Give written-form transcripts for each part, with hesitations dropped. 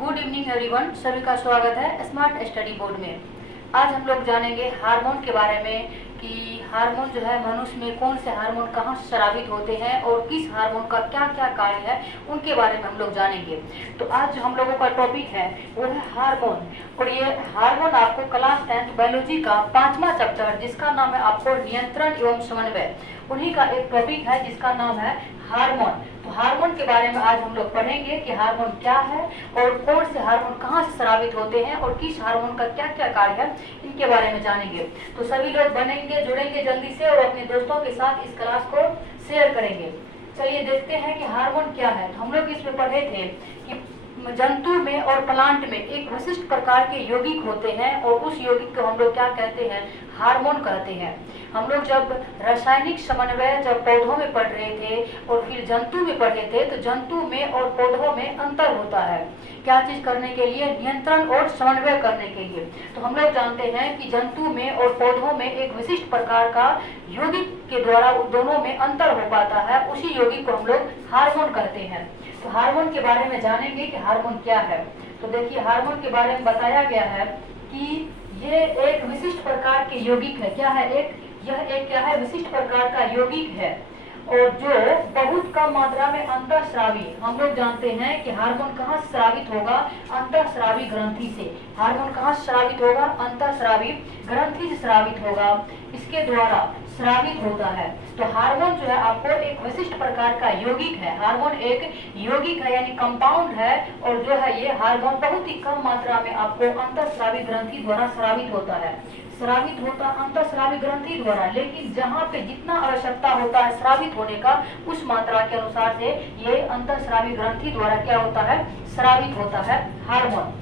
Good evening everyone, सभी का स्वागत है स्मार्ट स्टडी बोर्ड में। आज हम लोग जानेंगे हार्मोन के बारे में कि हार्मोन जो है मनुष्य में कौन से हार्मोन कहाँ से स्रावित होते हैं और किस हार्मोन का क्या क्या कार्य है उनके बारे में हम लोग जानेंगे। तो आज जो हम लोगों का टॉपिक है वो है हार्मोन, और ये हार्मोन आपको क्लास 10th बायोलॉजी का 5वां चैप्टर जिसका नाम है आपको नियंत्रण एवं समन्वय, उन्हीं का एक टॉपिक है जिसका नाम है हार्मोन। तो हार्मोन के बारे में आज हम लोग पढ़ेंगे कि हार्मोन क्या है और कौन से हार्मोन कहाँ से स्रावित होते हैं और किस हार्मोन का क्या क्या कार्य है इनके बारे में जानेंगे। तो सभी लोग बनेंगे, जुड़ेंगे जल्दी से और अपने दोस्तों के साथ इस क्लास को शेयर करेंगे। चलिए देखते हैं कि हार्मोन क्या है। तो हम लोग इसमें पढ़े थे कि जंतु में और प्लांट में एक विशिष्ट प्रकार के यौगिक होते हैं और उस यौगिक को हम लोग क्या कहते हैं, हार्मोन कहते हैं। हम लोग जब रासायनिक समन्वय जब पौधों में पढ़ रहे थे और फिर जंतु में पढ़े थे, तो जंतु में और पौधों में अंतर होता है। क्या चीज करने के लिए? नियंत्रण और समन्वय करने के लिए। तो हम लोग जानते हैं कि जंतु में और पौधों में एक विशिष्ट प्रकार का यौगिक के द्वारा दोनों में अंतर हो पाता है, उसी यौगिक को हम लोग हार्मोन कहते हैं। तो हार्मोन के बारे में जानेंगे कि हार्मोन क्या है। तो देखिए हार्मोन के बारे में बताया गया है कि ये एक विशिष्ट प्रकार के यौगिक है। क्या है? यह एक क्या है? विशिष्ट प्रकार का यौगिक है और जो बहुत कम मात्रा में अंतःस्रावी। हम लोग जानते हैं कि हार्मोन कहाँ से स्रावित होगा? अंतःस्रावी ग्रंथि से। हार्मोन कहाँ से स्रावित होगा? अंतःस्रावी ग्रंथि से स्रावित होगा, इसके द्वारा स्रावित होता है। तो हार्मोन जो है आपको एक विशिष्ट प्रकार का यौगिक है। हार्मोन एक यौगिक है यानी कंपाउंड है, और जो है ये हार्मोन बहुत ही कम मात्रा में आपको अंतःस्रावी ग्रंथि द्वारा स्रावित होता है। स्रावित होता अंतःस्रावी ग्रंथि द्वारा, लेकिन जहाँ पे जितना आवश्यकता होता है स्रावित होने का, उस मात्रा के अनुसार से ये अंतःस्रावी ग्रंथि द्वारा क्या होता है? स्रावित होता है हार्मोन।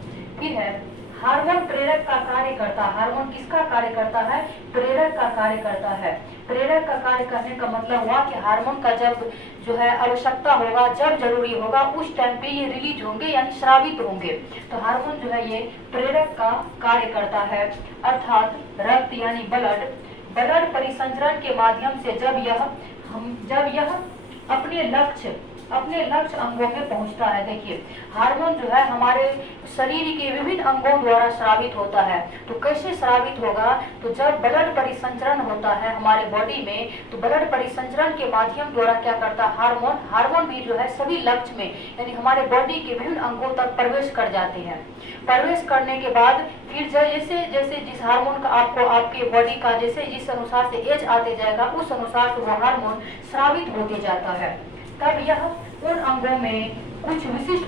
फिर है हार्मोन प्रेरक का कार्य करता है। हार्मोन किसका कार्य करता है? प्रेरक का कार्य करता है। प्रेरक का कार्य करने का मतलब हुआ कि हार्मोन का जब जो है आवश्यकता होगा, जब जरूरी होगा, उस टाइम पे ये रिलीज होंगे यानी स्रावित होंगे। तो हार्मोन जो है ये प्रेरक का कार्य करता है, अर्थात रक्त यानी ब्लड परिसंचरण के माध्यम से जब यह अपने लक्ष्य अंगों में पहुंचता है। देखिए हार्मोन जो है हमारे शरीर के विभिन्न अंगों द्वारा स्रावित होता है। तो कैसे स्रावित होगा? तो जब ब्लड परिसंचरण होता है हमारे बॉडी में, तो ब्लड परिसंचरण के माध्यम द्वारा क्या करता है हार्मोन भी जो है सभी लक्ष्य में यानी हमारे बॉडी के विभिन्न अंगों तक प्रवेश कर जाते हैं। प्रवेश करने के बाद फिर जैसे जैसे जिस हार्मोन का आपके बॉडी का जैसे जिस अनुसार से एज आते जाएगा, उस अनुसार से वो हार्मोन स्रावित होते जाता है। तब यह उन अंगों में कुछ विशिष्ट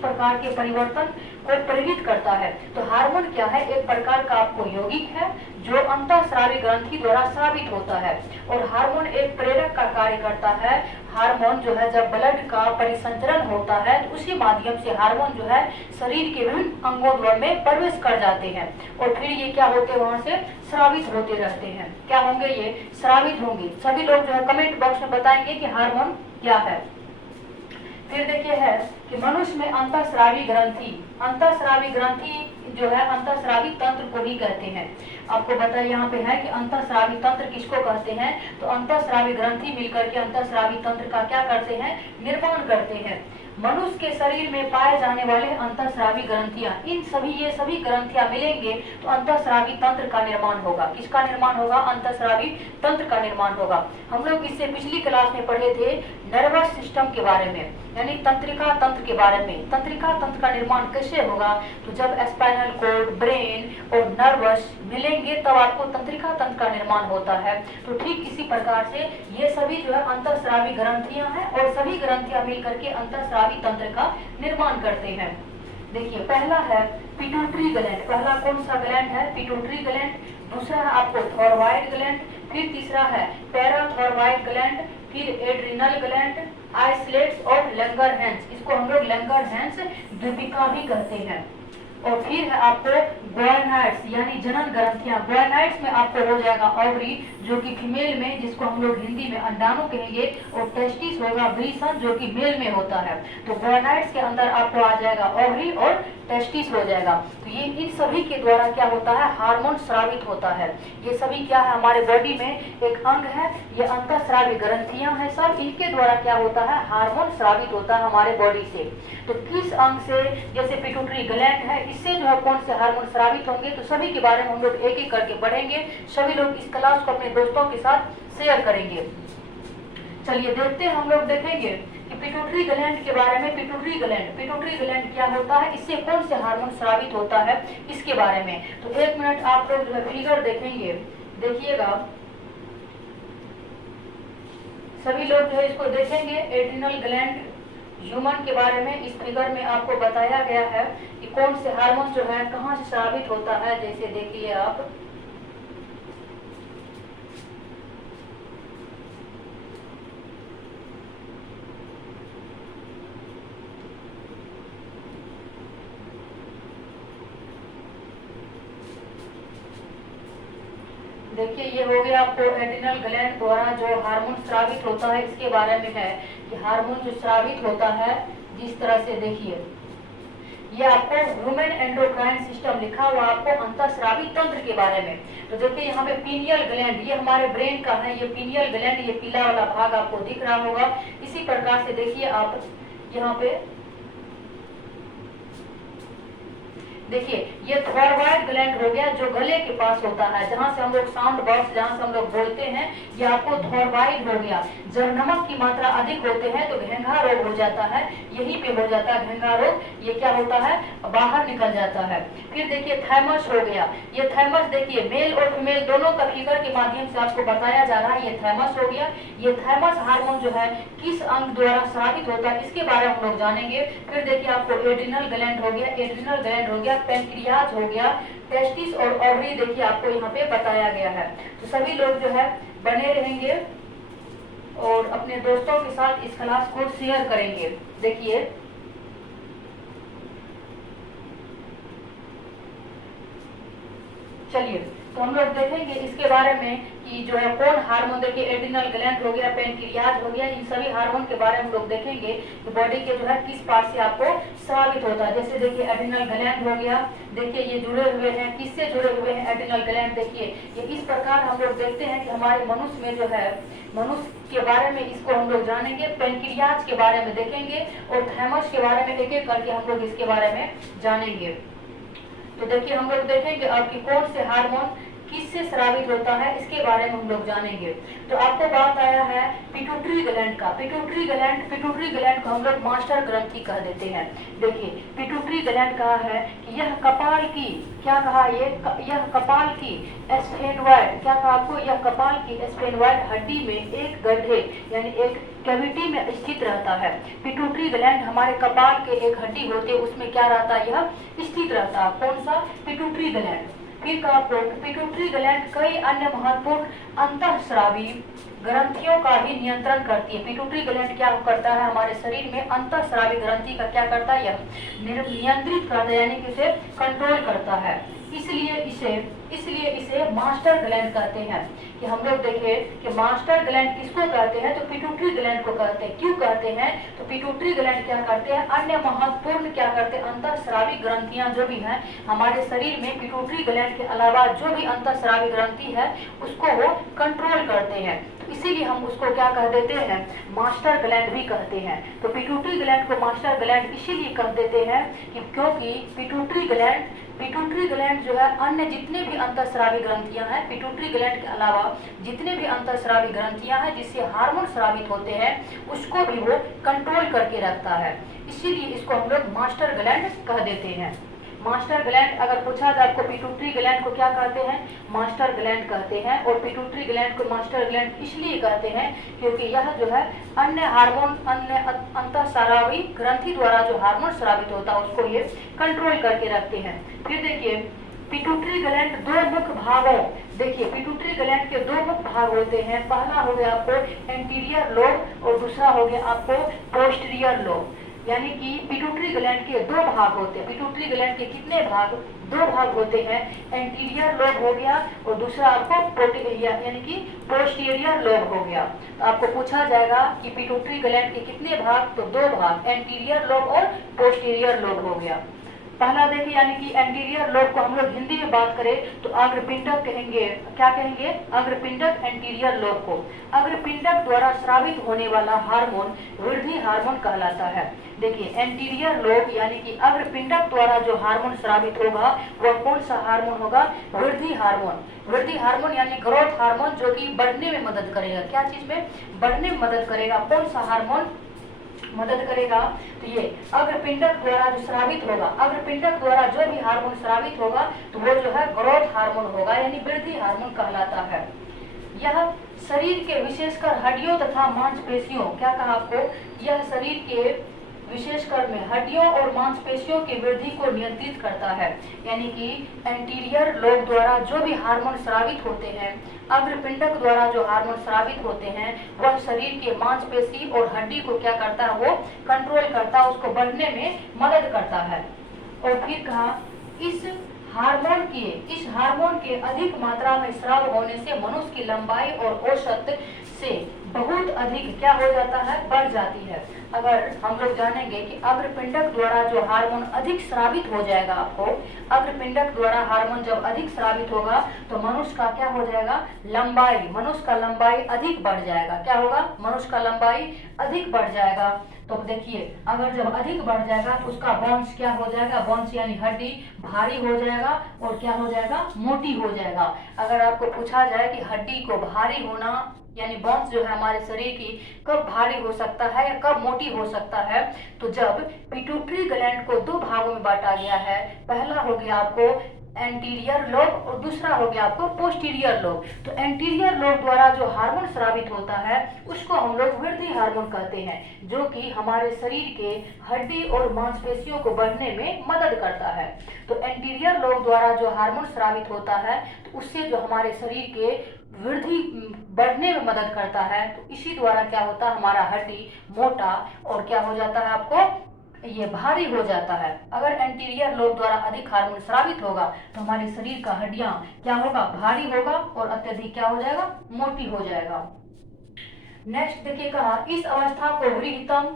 प्रकार के परिवर्तन को प्रेरित करता है। तो हार्मोन क्या है? एक प्रकार का आपको यौगिक है जो अंतःस्रावी ग्रंथि द्वारा स्रावित होता है, और हार्मोन एक प्रेरक का कार्य करता है। हार्मोन जो है जब ब्लड का परिसंचरण होता है तो उसी माध्यम से हार्मोन जो है शरीर के विभिन्न अंगों में प्रवेश कर जाते हैं और फिर ये क्या होते हैं, वहां से स्रावित होते रहते हैं। क्या होंगे? ये स्रावित होंगे। सभी लोग जो है कमेंट बॉक्स में बताएंगे कि हार्मोन क्या है। फिर देखिए है कि मनुष्य में अंतःस्रावी ग्रंथि जो है अंतःस्रावी तंत्र को ही कहते हैं। आपको बताइए यहाँ पे है कि अंतःस्रावी तंत्र किसको कहते हैं? तो अंतःस्रावी ग्रंथि मिलकर के अंतःस्रावी तंत्र का क्या करते हैं? निर्माण करते हैं। मनुष्य के शरीर में पाए जाने वाले अंतःस्रावी ग्रंथियां, ये सभी ग्रंथियां मिलेंगे तो अंतःस्रावी तंत्र का निर्माण होगा। किसका निर्माण होगा? अंतःस्रावी तंत्र का निर्माण होगा। हम लोग इससे पिछली क्लास में पढ़े थे नर्वस सिस्टम के बारे में, यानी तंत्रिका तंत्र के बारे में। तंत्रिका तंत्र का निर्माण कैसे होगा? तो जब स्पाइनल कॉर्ड, ब्रेन और नर्वस मिलेंगे तब आपको तंत्रिका तंत्र का निर्माण होता है। तो ठीक इसी प्रकार से ये सभी जो है अंतःस्रावी ग्रंथियां हैं और सभी ग्रंथियां मिलकर के अंतःस्रावी तंत्र का निर्माण करते हैं। देखिए पहला है पिट्यूटरी ग्लैंड। पहला कौन सा ग्लैंड है? Pituitary gland. दूसरा है आपको थायराइड ग्लैंड। फिर तीसरा है पैराथायराइड ग्लैंड। फिर एड्रिनल ग्लैंड, आइसलेट्स और लैंगरहैंस। इसको हम लोग लैंगरहैंस द्वीपिका भी कहते हैं। और फिर है आपको गोनाड्स यानी जनन ग्रंथियां। गोनाड्स में आपको हो जाएगा ओवरी जो कि फीमेल में, जिसको हम लोग हिंदी में अंडाणु कहेंगे, और टेस्टिस होगा वृषण जो कि मेल में होता है। तो गोनाड्स के अंदर आपको आ जाएगा ओवरी और टेस्टिस हो जाएगा। तो ये इन सभी के द्वारा क्या होता है, हार्मोन स्रावित होता है। ये सभी क्या है, हमारे बॉडी में एक अंग है, ये अंतःस्रावी ग्रंथियां हैं, सब इनके द्वारा क्या होता है, हार्मोन स्रावित होता है हमारे बॉडी से। तो किस अंग से, जैसे पिट्यूटरी ग्लैंड है, इससे जो है कौन से हार्मोन स्रावित होंगे, तो सभी के बारे में हम लोग एक एक करके पढ़ेंगे। सभी लोग इस क्लास को अपने दोस्तों के साथ शेयर करेंगे। चलिए देखते हैं, हम लोग देखेंगे कि पिट्यूटरी ग्लैंड के बारे में। पिट्यूटरी ग्लैंड क्या होता है, इससे कौन से हार्मोन स्रावित होता है, इसके बारे में। तो एक मिनट आप लोग जो है फिगर देखेंगे, देखिएगा सभी लोग जो है इसको देखेंगे। एड्रिनल ग्लैंड ह्यूमन के बारे में इस फिगर में आपको बताया गया है कि कौन से हार्मोन जो है कहाँ से स्रावित होता है। जैसे देखिए आप, देखिए ये हो गया आपको एड्रिनल ग्लैंड द्वारा जो हार्मोन स्रावित होता है, इसके बारे में है कि हार्मोन जो स्रावित होता है जिस तरह से, देखिए ये आपको ह्यूमन एंडोक्राइन सिस्टम लिखा हुआ आपको अंतःस्रावी तंत्र के बारे में। तो देखिए यहाँ पे पीनियल ग्लैंड, ये हमारे ब्रेन का है, ये पीनियल ग्लैंड, ये पीला वाला भाग आपको दिख रहा होगा। इसी प्रकार से देखिए आप यहाँ पे देखिए ये थॉयराइड ग्लैंड हो गया जो गले के पास होता है, जहां से हम लोग साउंड बॉक्स, जहां से हम लोग बोलते हैं, ये आपको थॉयराइड हो गया। जब नमक की मात्रा अधिक होते हैं तो घेंघा रोग हो जाता है, यहीं पे हो जाता है घेंघा रोग, ये क्या होता है, बाहर निकल जाता है। फिर देखिए थैमस हो गया, ये थैमस देखिए मेल और फीमेल दोनों का फिगर के माध्यम से आपको बताया जा रहा है, ये थैमस हो गया। ये थैमस हार्मोन जो है किस अंग द्वारा स्रावित होता है, इसके बारे में हम लोग जानेंगे। फिर देखिए आपको एड्रिनल ग्लैंड हो गया, एड्रिनल ग्लैंड हो गया, पैंक्रियाज हो गया, टेस्टिस और ओवरी देखिए आपको यहाँ पे बताया गया है। तो सभी लोग जो है बने रहेंगे और अपने दोस्तों के साथ इस क्लास को शेयर करेंगे। देखिए चलिए तो हम लोग देखेंगे इसके बारे में कि जो है कौन हार्मोन, देखिए एड्रिनल ग्लैंड हो गया, पैंक्रियाज हो गया, इन सभी हार्मोन के बारे में हम लोग देखेंगे कि बॉडी के जो है किस पार्ट से आपको स्रावित होता है। जैसे देखिए एड्रिनल ग्लैंड हो गया, देखिए ये जुड़े हुए हैं, किससे जुड़े हुए हैं एड्रिनल ग्लैंड, देखिए ये इस प्रकार हम लोग देखते हैं कि हमारे मनुष्य में जो है, मनुष्य के बारे में इसको हम लोग जानेंगे, पैंक्रियाज के बारे में देखेंगे और थैमस के बारे में एक एक करके हम लोग इसके बारे में जानेंगे। तो देखिए हम लोग देखेंगे आपकी कौन से हार्मोन किससे स्रावित होता है, इसके बारे में हम लोग जानेंगे। तो आपको बात आया है पिट्यूटरी ग्लैंड का। पिट्यूटरी ग्लैंड को हम लोग मास्टर ग्रंथि कह देते हैं। देखिए पिट्यूटरी ग्लैंड कहा है कि यह कपाल की, क्या कहा, यह कपाल की स्फेनोइड, क्या कहा आपको, यह कपाल की स्फेनोइड हड्डी में एक गड्ढे यानी एक कैविटी में स्थित रहता है। पिट्यूटरी ग्लैंड हमारे कपाल के एक हड्डी होते, उसमें क्या रहता है, यह स्थित रहता है। कौन सा, पिट्यूटरी ग्लैंड। फिर कहा पिट्यूटरी ग्लैंड कई अन्य महत्वपूर्ण अंतःस्रावी ग्रंथियों का भी नियंत्रण करती है। पिट्यूटरी ग्लैंड क्या करता है, हमारे शरीर में अंतःस्रावी ग्रंथि का क्या करता है, यह नियंत्रित करता है, यानी कि उसे कंट्रोल करता है। इसलिए इसे मास्टर ग्लैंड कहते हैं। कि हम लोग देखें कि मास्टर ग्लैंड किसको कहते हैं, तो पिट्यूटरी ग्लैंड को कहते हैं। क्यों कहते हैं, तो पिट्यूटरी ग्लैंड क्या करते हैं, अन्य महत्वपूर्ण क्या करते हैं, अंतःस्रावी ग्रंथियां जो भी हैं हमारे शरीर में, पिट्यूटरी ग्लैंड के अलावा जो भी अंतःस्रावी ग्रंथि है उसको वो कंट्रोल करते हैं। इसीलिए हम उसको क्या कह देते हैं, मास्टर ग्लैंड भी कहते हैं। तो पिट्यूटरी ग्लैंड को मास्टर ग्लैंड इसीलिए कह देते हैं कि क्योंकि पिट्यूटरी ग्लैंड जो है अन्य जितने भी अंतःस्रावी ग्रंथियां हैं, पिट्यूटरी ग्लैंड के अलावा जितने भी अंतःस्रावी ग्रंथियां हैं जिससे हार्मोन स्रावित होते हैं उसको भी वो कंट्रोल करके रखता है। इसीलिए इसको हम लोग मास्टर ग्लैंड कह देते हैं। मास्टर ग्लैंड अगर पूछा जाए आपको पिट्यूटरी ग्लैंड को क्या कहते हैं, मास्टर ग्लैंड कहते हैं। और पिट्यूटरी ग्लैंड को मास्टर ग्लैंड इसलिए कहते हैं क्योंकि यह जो है अन्य हार्मोन, अन्य अंतःस्रावी ग्रंथि द्वारा जो हार्मोन स्रावित होता है उसको ये कंट्रोल करके रखते हैं। फिर देखिए पिट्यूटरी ग्लैंड दो मुख्य भागों, देखिए पिट्यूटरी ग्लैंड के दो मुख्य भाग होते हैं। पहला हो गया आपको एंटीरियर लोब और दूसरा हो गया आपको पोस्टीरियर लोब। यानी कि पिट्यूटरी ग्लैंड के दो भाग होते हैं। पिट्यूटरी ग्लैंड के कितने भाग? दो भाग होते हैं। एंटीरियर लोब हो गया और दूसरा आपको यानी कि पोस्टीरियर लोब हो गया। तो आपको पूछा जाएगा कि पिट्यूटरी ग्लैंड के कितने भाग? तो दो भाग, एंटीरियर लोब और पोस्टीरियर लोब हो गया। पहला देखिए, यानी कि एंटीरियर लोब को हम लोग हिंदी में बात करें तो अग्रपिंडक कहेंगे। क्या कहेंगे? अग्रपिंडक एंटीरियर लोब को। अग्रपिंडक द्वारा स्रावित होने वाला हार्मोन वृद्धि हार्मोन कहलाता है। देखिए, एंटीरियर लोब यानी कि अग्रपिंडक द्वारा जो हार्मोन स्रावित होगा वह कौन सा हार्मोन होगा? वृद्धि हार्मोन। वृद्धि हार्मोन यानी ग्रोथ हार्मोन, जो कि बढ़ने में मदद करेगा। क्या चीज में? बढ़ने में मदद करेगा। कौन सा हार्मोन मदद करेगा? तो ये अग्रपिंडक द्वारा जो स्रावित होगा, अग्रपिंडक द्वारा जो भी हार्मोन स्रावित होगा तो वो जो है ग्रोथ हार्मोन होगा, यानी वृद्धि हार्मोन कहलाता है। यह शरीर के विशेषकर हड्डियों तथा मांसपेशियों, क्या कहा आपको? यह शरीर के विशेषकर में हड्डियों और मांसपेशियों की वृद्धि को नियंत्रित करता है। यानी कि एंटीरियर लोब द्वारा जो भी हार्मोन स्रावित होते हैं, अग्रपिंडक द्वारा जो हार्मोन स्रावित होते हैं, वह शरीर के मांसपेशी और हड्डी को क्या करता है? वो कंट्रोल करता है, उसको बढ़ने में मदद करता है। और फिर कहा, इस हार्मोन के अधिक मात्रा में स्राव होने से मनुष्य की लंबाई और औसत से बहुत अधिक क्या हो जाता है? बढ़ जाती है। अगर हम लोग जानेंगे कि अग्रपिंडक द्वारा जो हार्मोन अधिक स्रावित हो जाएगा, आपको अग्रपिंडक द्वारा हार्मोन जब अधिक स्रावित होगा तो मनुष्य का क्या हो जाएगा? लंबाई, मनुष्य का लंबाई अधिक बढ़ जाएगा। क्या होगा? मनुष्य का लंबाई अधिक बढ़ जाएगा। तो देखिए, अगर जब अधिक बढ़ जाएगा तो उसका बोन्स क्या हो जाएगा? बोन्स यानी हड्डी भारी हो जाएगा और क्या हो जाएगा? मोटी हो जाएगा। अगर आपको पूछा जाए कि हड्डी को भारी होना यानी बोन्स जो है हमारे शरीर की कब भारी हो सकता है या कब मोटी हो सकता है, तो जब पिट्यूटरी ग्लैंड को दो भागों में बांटा गया है। पहला हो गया आपको एंटीरियर लोब और दूसरा हो गया आपको पोस्टीरियर लोब। तो एंटीरियर लोब द्वारा जो हार्मोन स्रावित होता है उसको हम लोग वृद्धि हार्मोन कहते हैं, जो कि हमारे शरीर के हड्डी और मांसपेशियों को बढ़ने में मदद करता है। तो एंटीरियर लोब द्वारा जो हार्मोन स्रावित होता है तो उससे जो हमारे शरीर के वृद्धि बढ़ने में मदद करता है। तो इसी द्वारा क्या होता है? हमारा हड्डी मोटा और क्या हो जाता है? आपको ये भारी हो जाता है। अगर एंटीरियर लोब द्वारा अधिक हार्मोन स्रावित होगा तो हमारे शरीर का हड्डियां क्या होगा? भारी होगा और अत्यधिक क्या हो जाएगा? मोटी हो जाएगा। नेक्स्ट देखिए, कहा इस अवस्था को वृहत्तम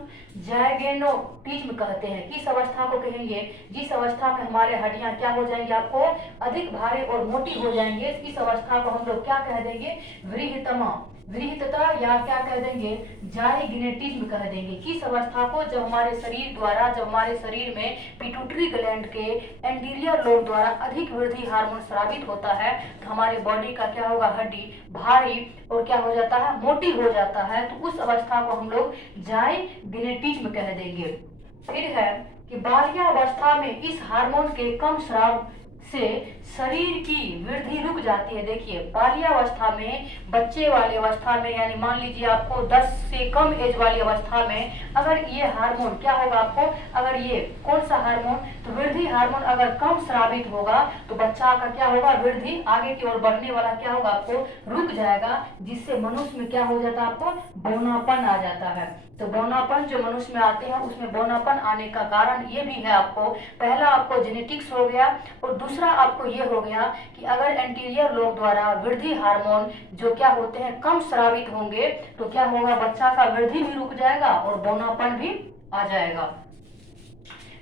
जायगेनोटिज्म कहते हैं। किस अवस्था को कहेंगे? जिस अवस्था में हमारे हड्डियां क्या हो जाएंगे? आपको अधिक भारी और मोटी हो जाएंगे, इस अवस्था को हम लोग क्या कह देंगे? वृहत्तता या क्या कह देंगे? जायगिनेटिज्म कह देंगे। किस अवस्था को? जब हमारे शरीर में पिट्यूटरी ग्लैंड के एंटीरियर लोब द्वारा अधिक वृद्धि हार्मोन स्रावित होता है तो हमारे बॉडी का क्या होगा? हड्डी भारी और क्या हो जाता है? मोटी हो जाता है। तो उस अवस्था को हम लोग जायगिनेटिज्म कह देंगे। फिर है कि बाल्यावस्था में इस हार्मोन के कम स्राव से शरीर की वृद्धि रुक जाती है। देखिए, बाल्यावस्था में, बच्चे वाली अवस्था में, यानी मान लीजिए आपको 10 से कम एज वाली अवस्था में अगर ये हार्मोन क्या होगा? आपको अगर ये कौन सा हार्मोन? तो वृद्धि हार्मोन अगर कम स्रावित होगा तो बच्चा का क्या होगा? वृद्धि आगे की ओर बढ़ने वाला क्या होगा? आपको रुक जाएगा, जिससे मनुष्य में क्या हो जाता है? आपको बौनापन आ जाता है। तो बौनापन जो मनुष्य में आते हैं उसमें बौनापन आने का कारण ये भी है। आपको पहला आपको जेनेटिक्स हो गया और दूसरा आपको ये हो गया कि अगर एंटीरियर लोब द्वारा वृद्धि हार्मोन जो क्या होते हैं कम स्रावित होंगे तो क्या होगा? बच्चा का वृद्धि भी रुक जाएगा और बौनापन भी आ जाएगा।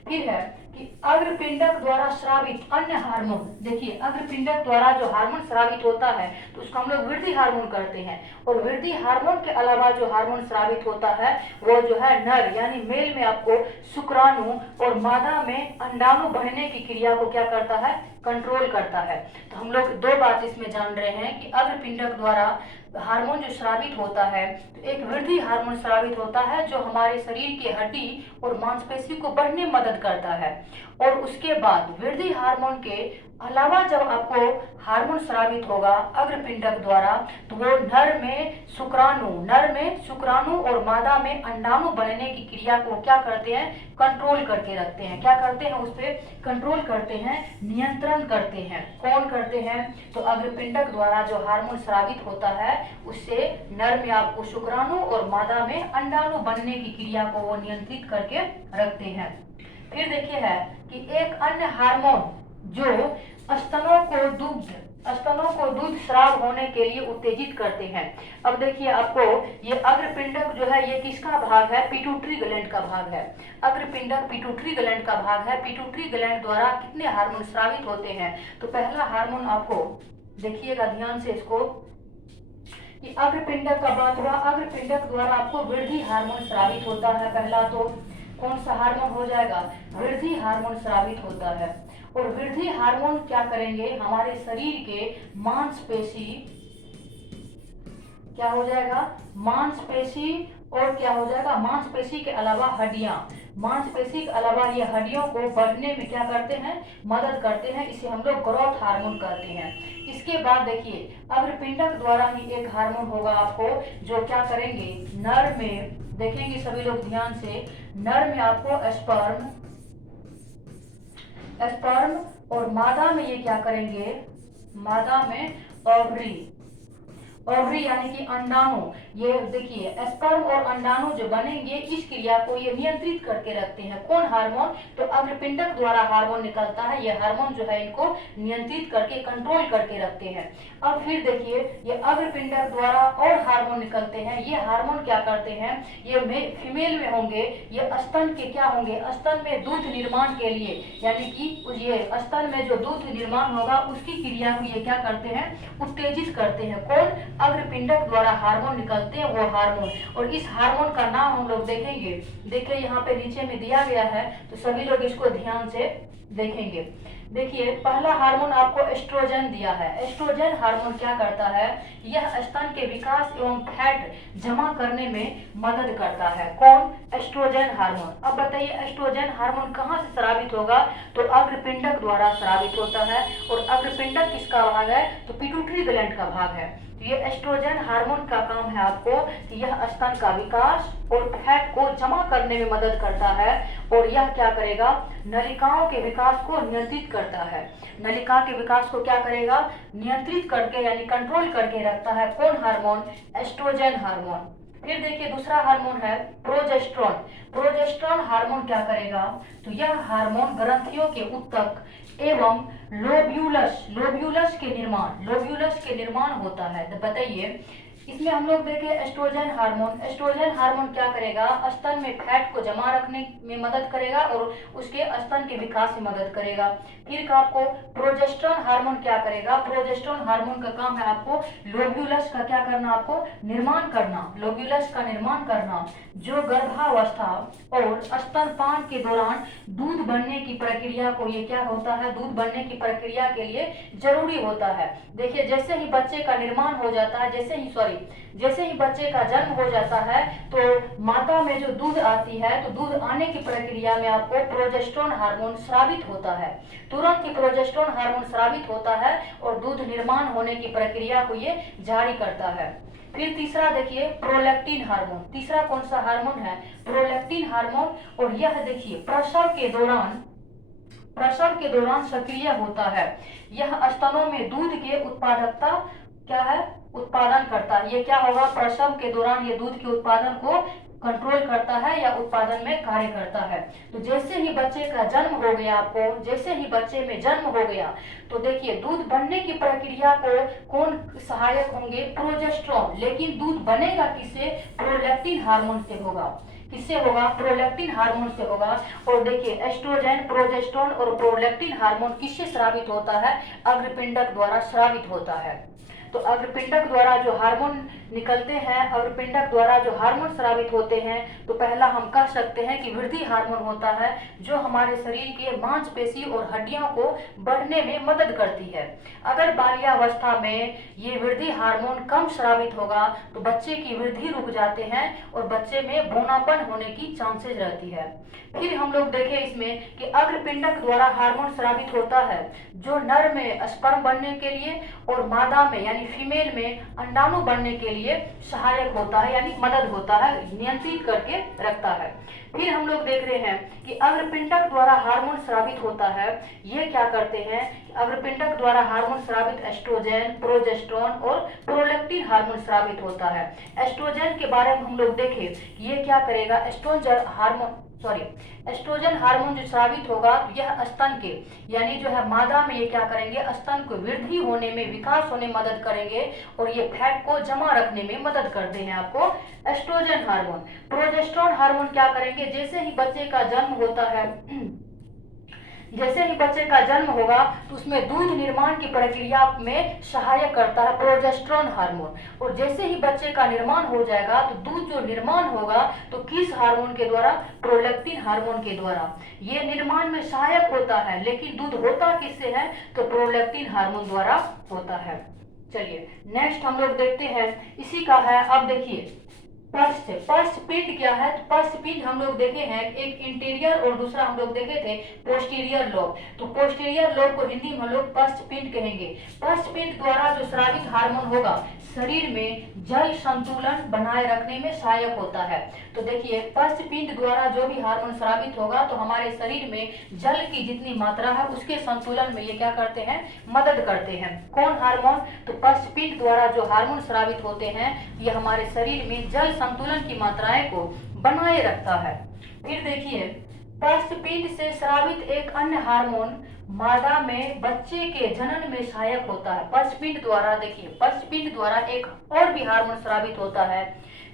फिर है कि अग्रपिंडक द्वारा स्रावित अन्य हार्मोन। देखिए, अग्रपिंडक द्वारा जो हार्मोन स्रावित होता है तो उसको हम लोग वृद्धि हार्मोन करते हैं। और वृद्धि हार्मोन के अलावा जो हार्मोन स्रावित होता है वो जो है नर यानी मेल में आपको शुक्राणु और मादा में अंडाणु बढ़ने की क्रिया को क्या करता है? कंट्रोल करता है। तो हम लोग दो बात इसमें जान रहे हैं कि अग्रपिंडक द्वारा हार्मोन जो स्रावित होता है तो एक वृद्धि हार्मोन स्रावित होता है जो हमारे शरीर के हड्डी और मांसपेशी को बढ़ने में मदद करता है। और उसके बाद वृद्धि हार्मोन के अलावा जब आपको हार्मोन स्रावित होगा अग्रपिंडक द्वारा, तो वो नर में शुक्राणु और मादा में अंडाणु बनने की क्रिया को क्या करते हैं, कंट्रोल करके रखते हैं। क्या करते हैं, उस पर कंट्रोल करते हैं, नियंत्रण करते हैं। कौन करते हैं, तो अग्रपिंडक द्वारा जो हार्मोन स्रावित होता है उससे नर में आपको शुक्राणु और मादा में अंडाणु बनने की क्रिया को वो नियंत्रित करके रखते हैं। फिर देखिए है कि एक अन्य हार्मोन जो स्तनों को दूध स्राव होने के लिए उत्तेजित करते हैं। अब देखिए आपको ये अग्रपिंडक जो है ये किसका भाग है, पिट्यूटरी ग्लैंड का भाग है। अग्रपिंडक पिट्यूटरी ग्लैंड का भाग है। पिट्यूटरी ग्लैंड द्वारा कितने हार्मोन स्रावित होते हैं, तो पहला हार्मोन आपको देखिएगा ध्यान से इसको, कि अग्रपिंडक का बात हुआ, अग्रपिंडक द्वारा आपको वृद्धि हार्मोन स्रावित होता है। पहला तो कौन सा हार्मोन हो जाएगा, वृद्धि हार्मोन स्रावित होता है। और वृद्धि हार्मोन क्या करेंगे, हमारे शरीर के मांसपेशी, क्या हो जाएगा, मांसपेशी, और क्या हो जाएगा, मांसपेशी के अलावा हड्डियां, मांसपेशी के अलावा ये हड्डियों को बढ़ने में क्या करते हैं, मदद करते हैं। इसे हम लोग ग्रोथ हार्मोन कहते हैं। इसके बाद देखिए अग्रपिंडक द्वारा ही एक हार्मोन होगा आपको जो क्या करेंगे, नर में, देखेंगे सभी लोग ध्यान से, नर में आपको स्पर्म और मादा में ये क्या करेंगे, मादा में ओवरी यानी कि अंडाणु। ये देखिए स्पर्म और अंडाणु जो बनेंगे इस क्रिया को ये नियंत्रित करके रखते हैं। कौन हार्मोन, तो अग्रपिंडक द्वारा हार्मोन निकलता है। ये हार्मोन जो है इनको नियंत्रित करके कंट्रोल करके रखते हैं। अब फिर देखिए ये अग्रपिंडक द्वारा और हार्मोन निकलते हैं। ये हार्मोन क्या करते हैं, ये फीमेल में होंगे, ये स्तन के क्या होंगे, स्तन में दूध निर्माण के लिए, यानी कि ये स्तन में जो दूध निर्माण होगा उसकी क्रिया को ये क्या करते हैं, उत्तेजित करते हैं। कौन, अग्रपिंडक द्वारा हार्मोन निकलते हैं वो हार्मोन। और इस हार्मोन का नाम हम लोग देखेंगे, देखिए यहाँ पे नीचे में दिया गया है, तो सभी लोग इसको ध्यान से देखेंगे। देखिए पहला हार्मोन आपको एस्ट्रोजन दिया है। एस्ट्रोजन हार्मोन क्या करता है, यह स्तन के विकास एवं फैट जमा करने में मदद करता है। कौन, एस्ट्रोजन हार्मोन। अब बताइए एस्ट्रोजन हार्मोन कहाँ से स्रावित होगा, तो अग्रपिंडक द्वारा स्रावित होता है। और अग्रपिंडक किसका भाग है, तो पिट्यूटरी ग्लैंड का भाग है। ये एस्ट्रोजन हार्मोन का काम है आपको कि यह स्तन का विकास और फैट को जमा करने में मदद करता है। और यह क्या करेगा, नलिकाओं के विकास को नियंत्रित करता है। नलिका के विकास को क्या करेगा, नियंत्रित करके यानी कंट्रोल करके रखता है। कौन हार्मोन, एस्ट्रोजन हार्मोन। फिर देखिए दूसरा हार्मोन है प्रोजेस्टेरोन। प्रोजेस्टेरोन हार्मोन क्या करेगा, तो यह हार्मोन ग्रंथियों के ऊतक एवं लोब्यूलस के निर्माण होता है। तो बताइए इसमें हम लोग देखें एस्ट्रोजन हार्मोन क्या करेगा, स्तन में फैट को जमा रखने में मदद करेगा और उसके स्तन के विकास में मदद करेगा। फिर का आपको प्रोजेस्टेरोन हार्मोन क्या करेगा, प्रोजेस्टेरोन हार्मोन का काम है आपको लोब्यूलस का क्या करना, आपको निर्माण करना, लोब्यूलस का निर्माण करना, जो गर्भावस्था और स्तनपान के दौरान दूध बनने की प्रक्रिया को ये क्या होता है, दूध बनने की प्रक्रिया के लिए जरूरी होता है। देखिए जैसे ही बच्चे का निर्माण हो जाता है, जैसे ही बच्चे का जन्म हो जाता है तो माता में जो दूध आती है, तो दूध आने की प्रक्रिया में आपको प्रोजेस्टेरोन हार्मोन स्रावित होता है। तुरंत ही प्रोजेस्टेरोन हार्मोन स्रावित होता है और दूध निर्माण होने की प्रक्रिया को ये जारी करता है। फिर तीसरा देखिए प्रोलैक्टिन हार्मोन। तीसरा कौन सा हार्मोन है, प्रोलैक्टिन हार्मोन। और यह देखिए प्रसव के दौरान सक्रिय होता है। यह स्तनों में दूध के उत्पादकता क्या है, उत्पादन करता है। ये क्या होगा, प्रसव के दौरान ये दूध के उत्पादन को कंट्रोल करता है या उत्पादन में कार्य करता है। तो जैसे ही बच्चे का जन्म हो गया, आपको जैसे ही बच्चे में जन्म हो गया, तो देखिए दूध बनने की प्रक्रिया को कौन सहायक होंगे, प्रोजेस्टेरोन। लेकिन दूध बनेगा किससे, प्रोलैक्टिन हार्मोन से होगा। किससे होगा, प्रोलैक्टिन हार्मोन से होगा। और देखिए एस्ट्रोजन, प्रोजेस्टेरोन और प्रोलैक्टिन हार्मोन किससे स्रावित होता है, अग्रपिंडक द्वारा स्रावित होता है। तो अग्रपिंडक द्वारा जो हार्मोन निकलते हैं, अग्रपिंडक द्वारा जो हार्मोन स्रावित होते हैं, तो पहला हम कह सकते हैं कि वृद्धि हार्मोन होता है, जो हमारे शरीर के मांसपेशी और हड्डियों को बढ़ने में मदद करती है। अगर बाल्यावस्था में ये वृद्धि हार्मोन कम स्रावित होगा तो बच्चे की वृद्धि रुक जाते हैं और बच्चे में बौनापन होने की चांसेस रहती है। फिर हम लोग देखें इसमें कि अग्रपिंडक द्वारा हार्मोन स्रावित होता है, जो नर में स्पर्म बनने के लिए और मादा में यानी फीमेल में अंडाणु बनने के लिए सहायक होता है, यानी मदद होता है, नियंत्रित करके रखता है। फिर हम लोग देख रहे हैं कि अग्रपिंडक द्वारा हार्मोन स्रावित होता है, ये क्या करते हैं, अग्रपिंडक द्वारा हार्मोन स्रावित एस्ट्रोजन, प्रोजेस्टेरोन और प्रोलैक्टिन हार्मोन स्रावित होता है। एस्ट्रोजन के बारे में हम लोग देखें, ये क्या करेगा, एस्ट्रोजन हार्मोन जो स्रावित होगा तो यह स्तन के यानी जो है मादा में ये क्या करेंगे, स्तन को वृद्धि होने में, विकास होने में मदद करेंगे और ये फैट को जमा रखने में मदद करते हैं आपको एस्ट्रोजन हार्मोन। प्रोजेस्टेरोन हार्मोन क्या करेंगे, जैसे ही बच्चे का जन्म होता है, जैसे ही बच्चे का जन्म होगा तो उसमें दूध निर्माण की प्रक्रिया में सहायक करता है प्रोजेस्टेरोन हार्मोन, और जैसे ही बच्चे का निर्माण हो जाएगा तो दूध जो निर्माण होगा तो किस हार्मोन के द्वारा, प्रोलैक्टिन हार्मोन के द्वारा। ये निर्माण में सहायक होता है, लेकिन दूध होता किससे है, तो प्रोलैक्टिन हार्मोन द्वारा होता है। चलिए नेक्स्ट हम लोग देखते हैं, इसी का है, अब देखिए पश्चपिंड क्या है, तो पश्चपिंड हम लोग देखे हैं, एक इंटीरियर और दूसरा हम लोग देखे थे पोस्टीरियर लोब। तो पोस्टीरियर लोब को हिंदी में हम लोग पश्चपिंड कहेंगे। पश्चपिंड द्वारा जो स्रावित हार्मोन होगा शरीर में जल संतुलन बनाए रखने में सहायक होता है। तो देखिए पश्चपिंड द्वारा जो भी हार्मोन स्रावित होगा तो हमारे शरीर में जल की जितनी मात्रा है उसके संतुलन में ये क्या करते हैं, मदद करते हैं। कौन हार्मोन, तो पश्चपिंड द्वारा जो हार्मोन स्रावित होते हैं ये हमारे शरीर में जल संतुलन की मात्राएं को बनाए रखता है। फिर देखिए पश्चपिंड से स्रावित एक अन्य हार्मोन मादा में बच्चे के जनन में सहायक होता है। पश्चपिंड द्वारा, देखिए पश्चपिंड द्वारा एक और भी हार्मोन स्रावित होता है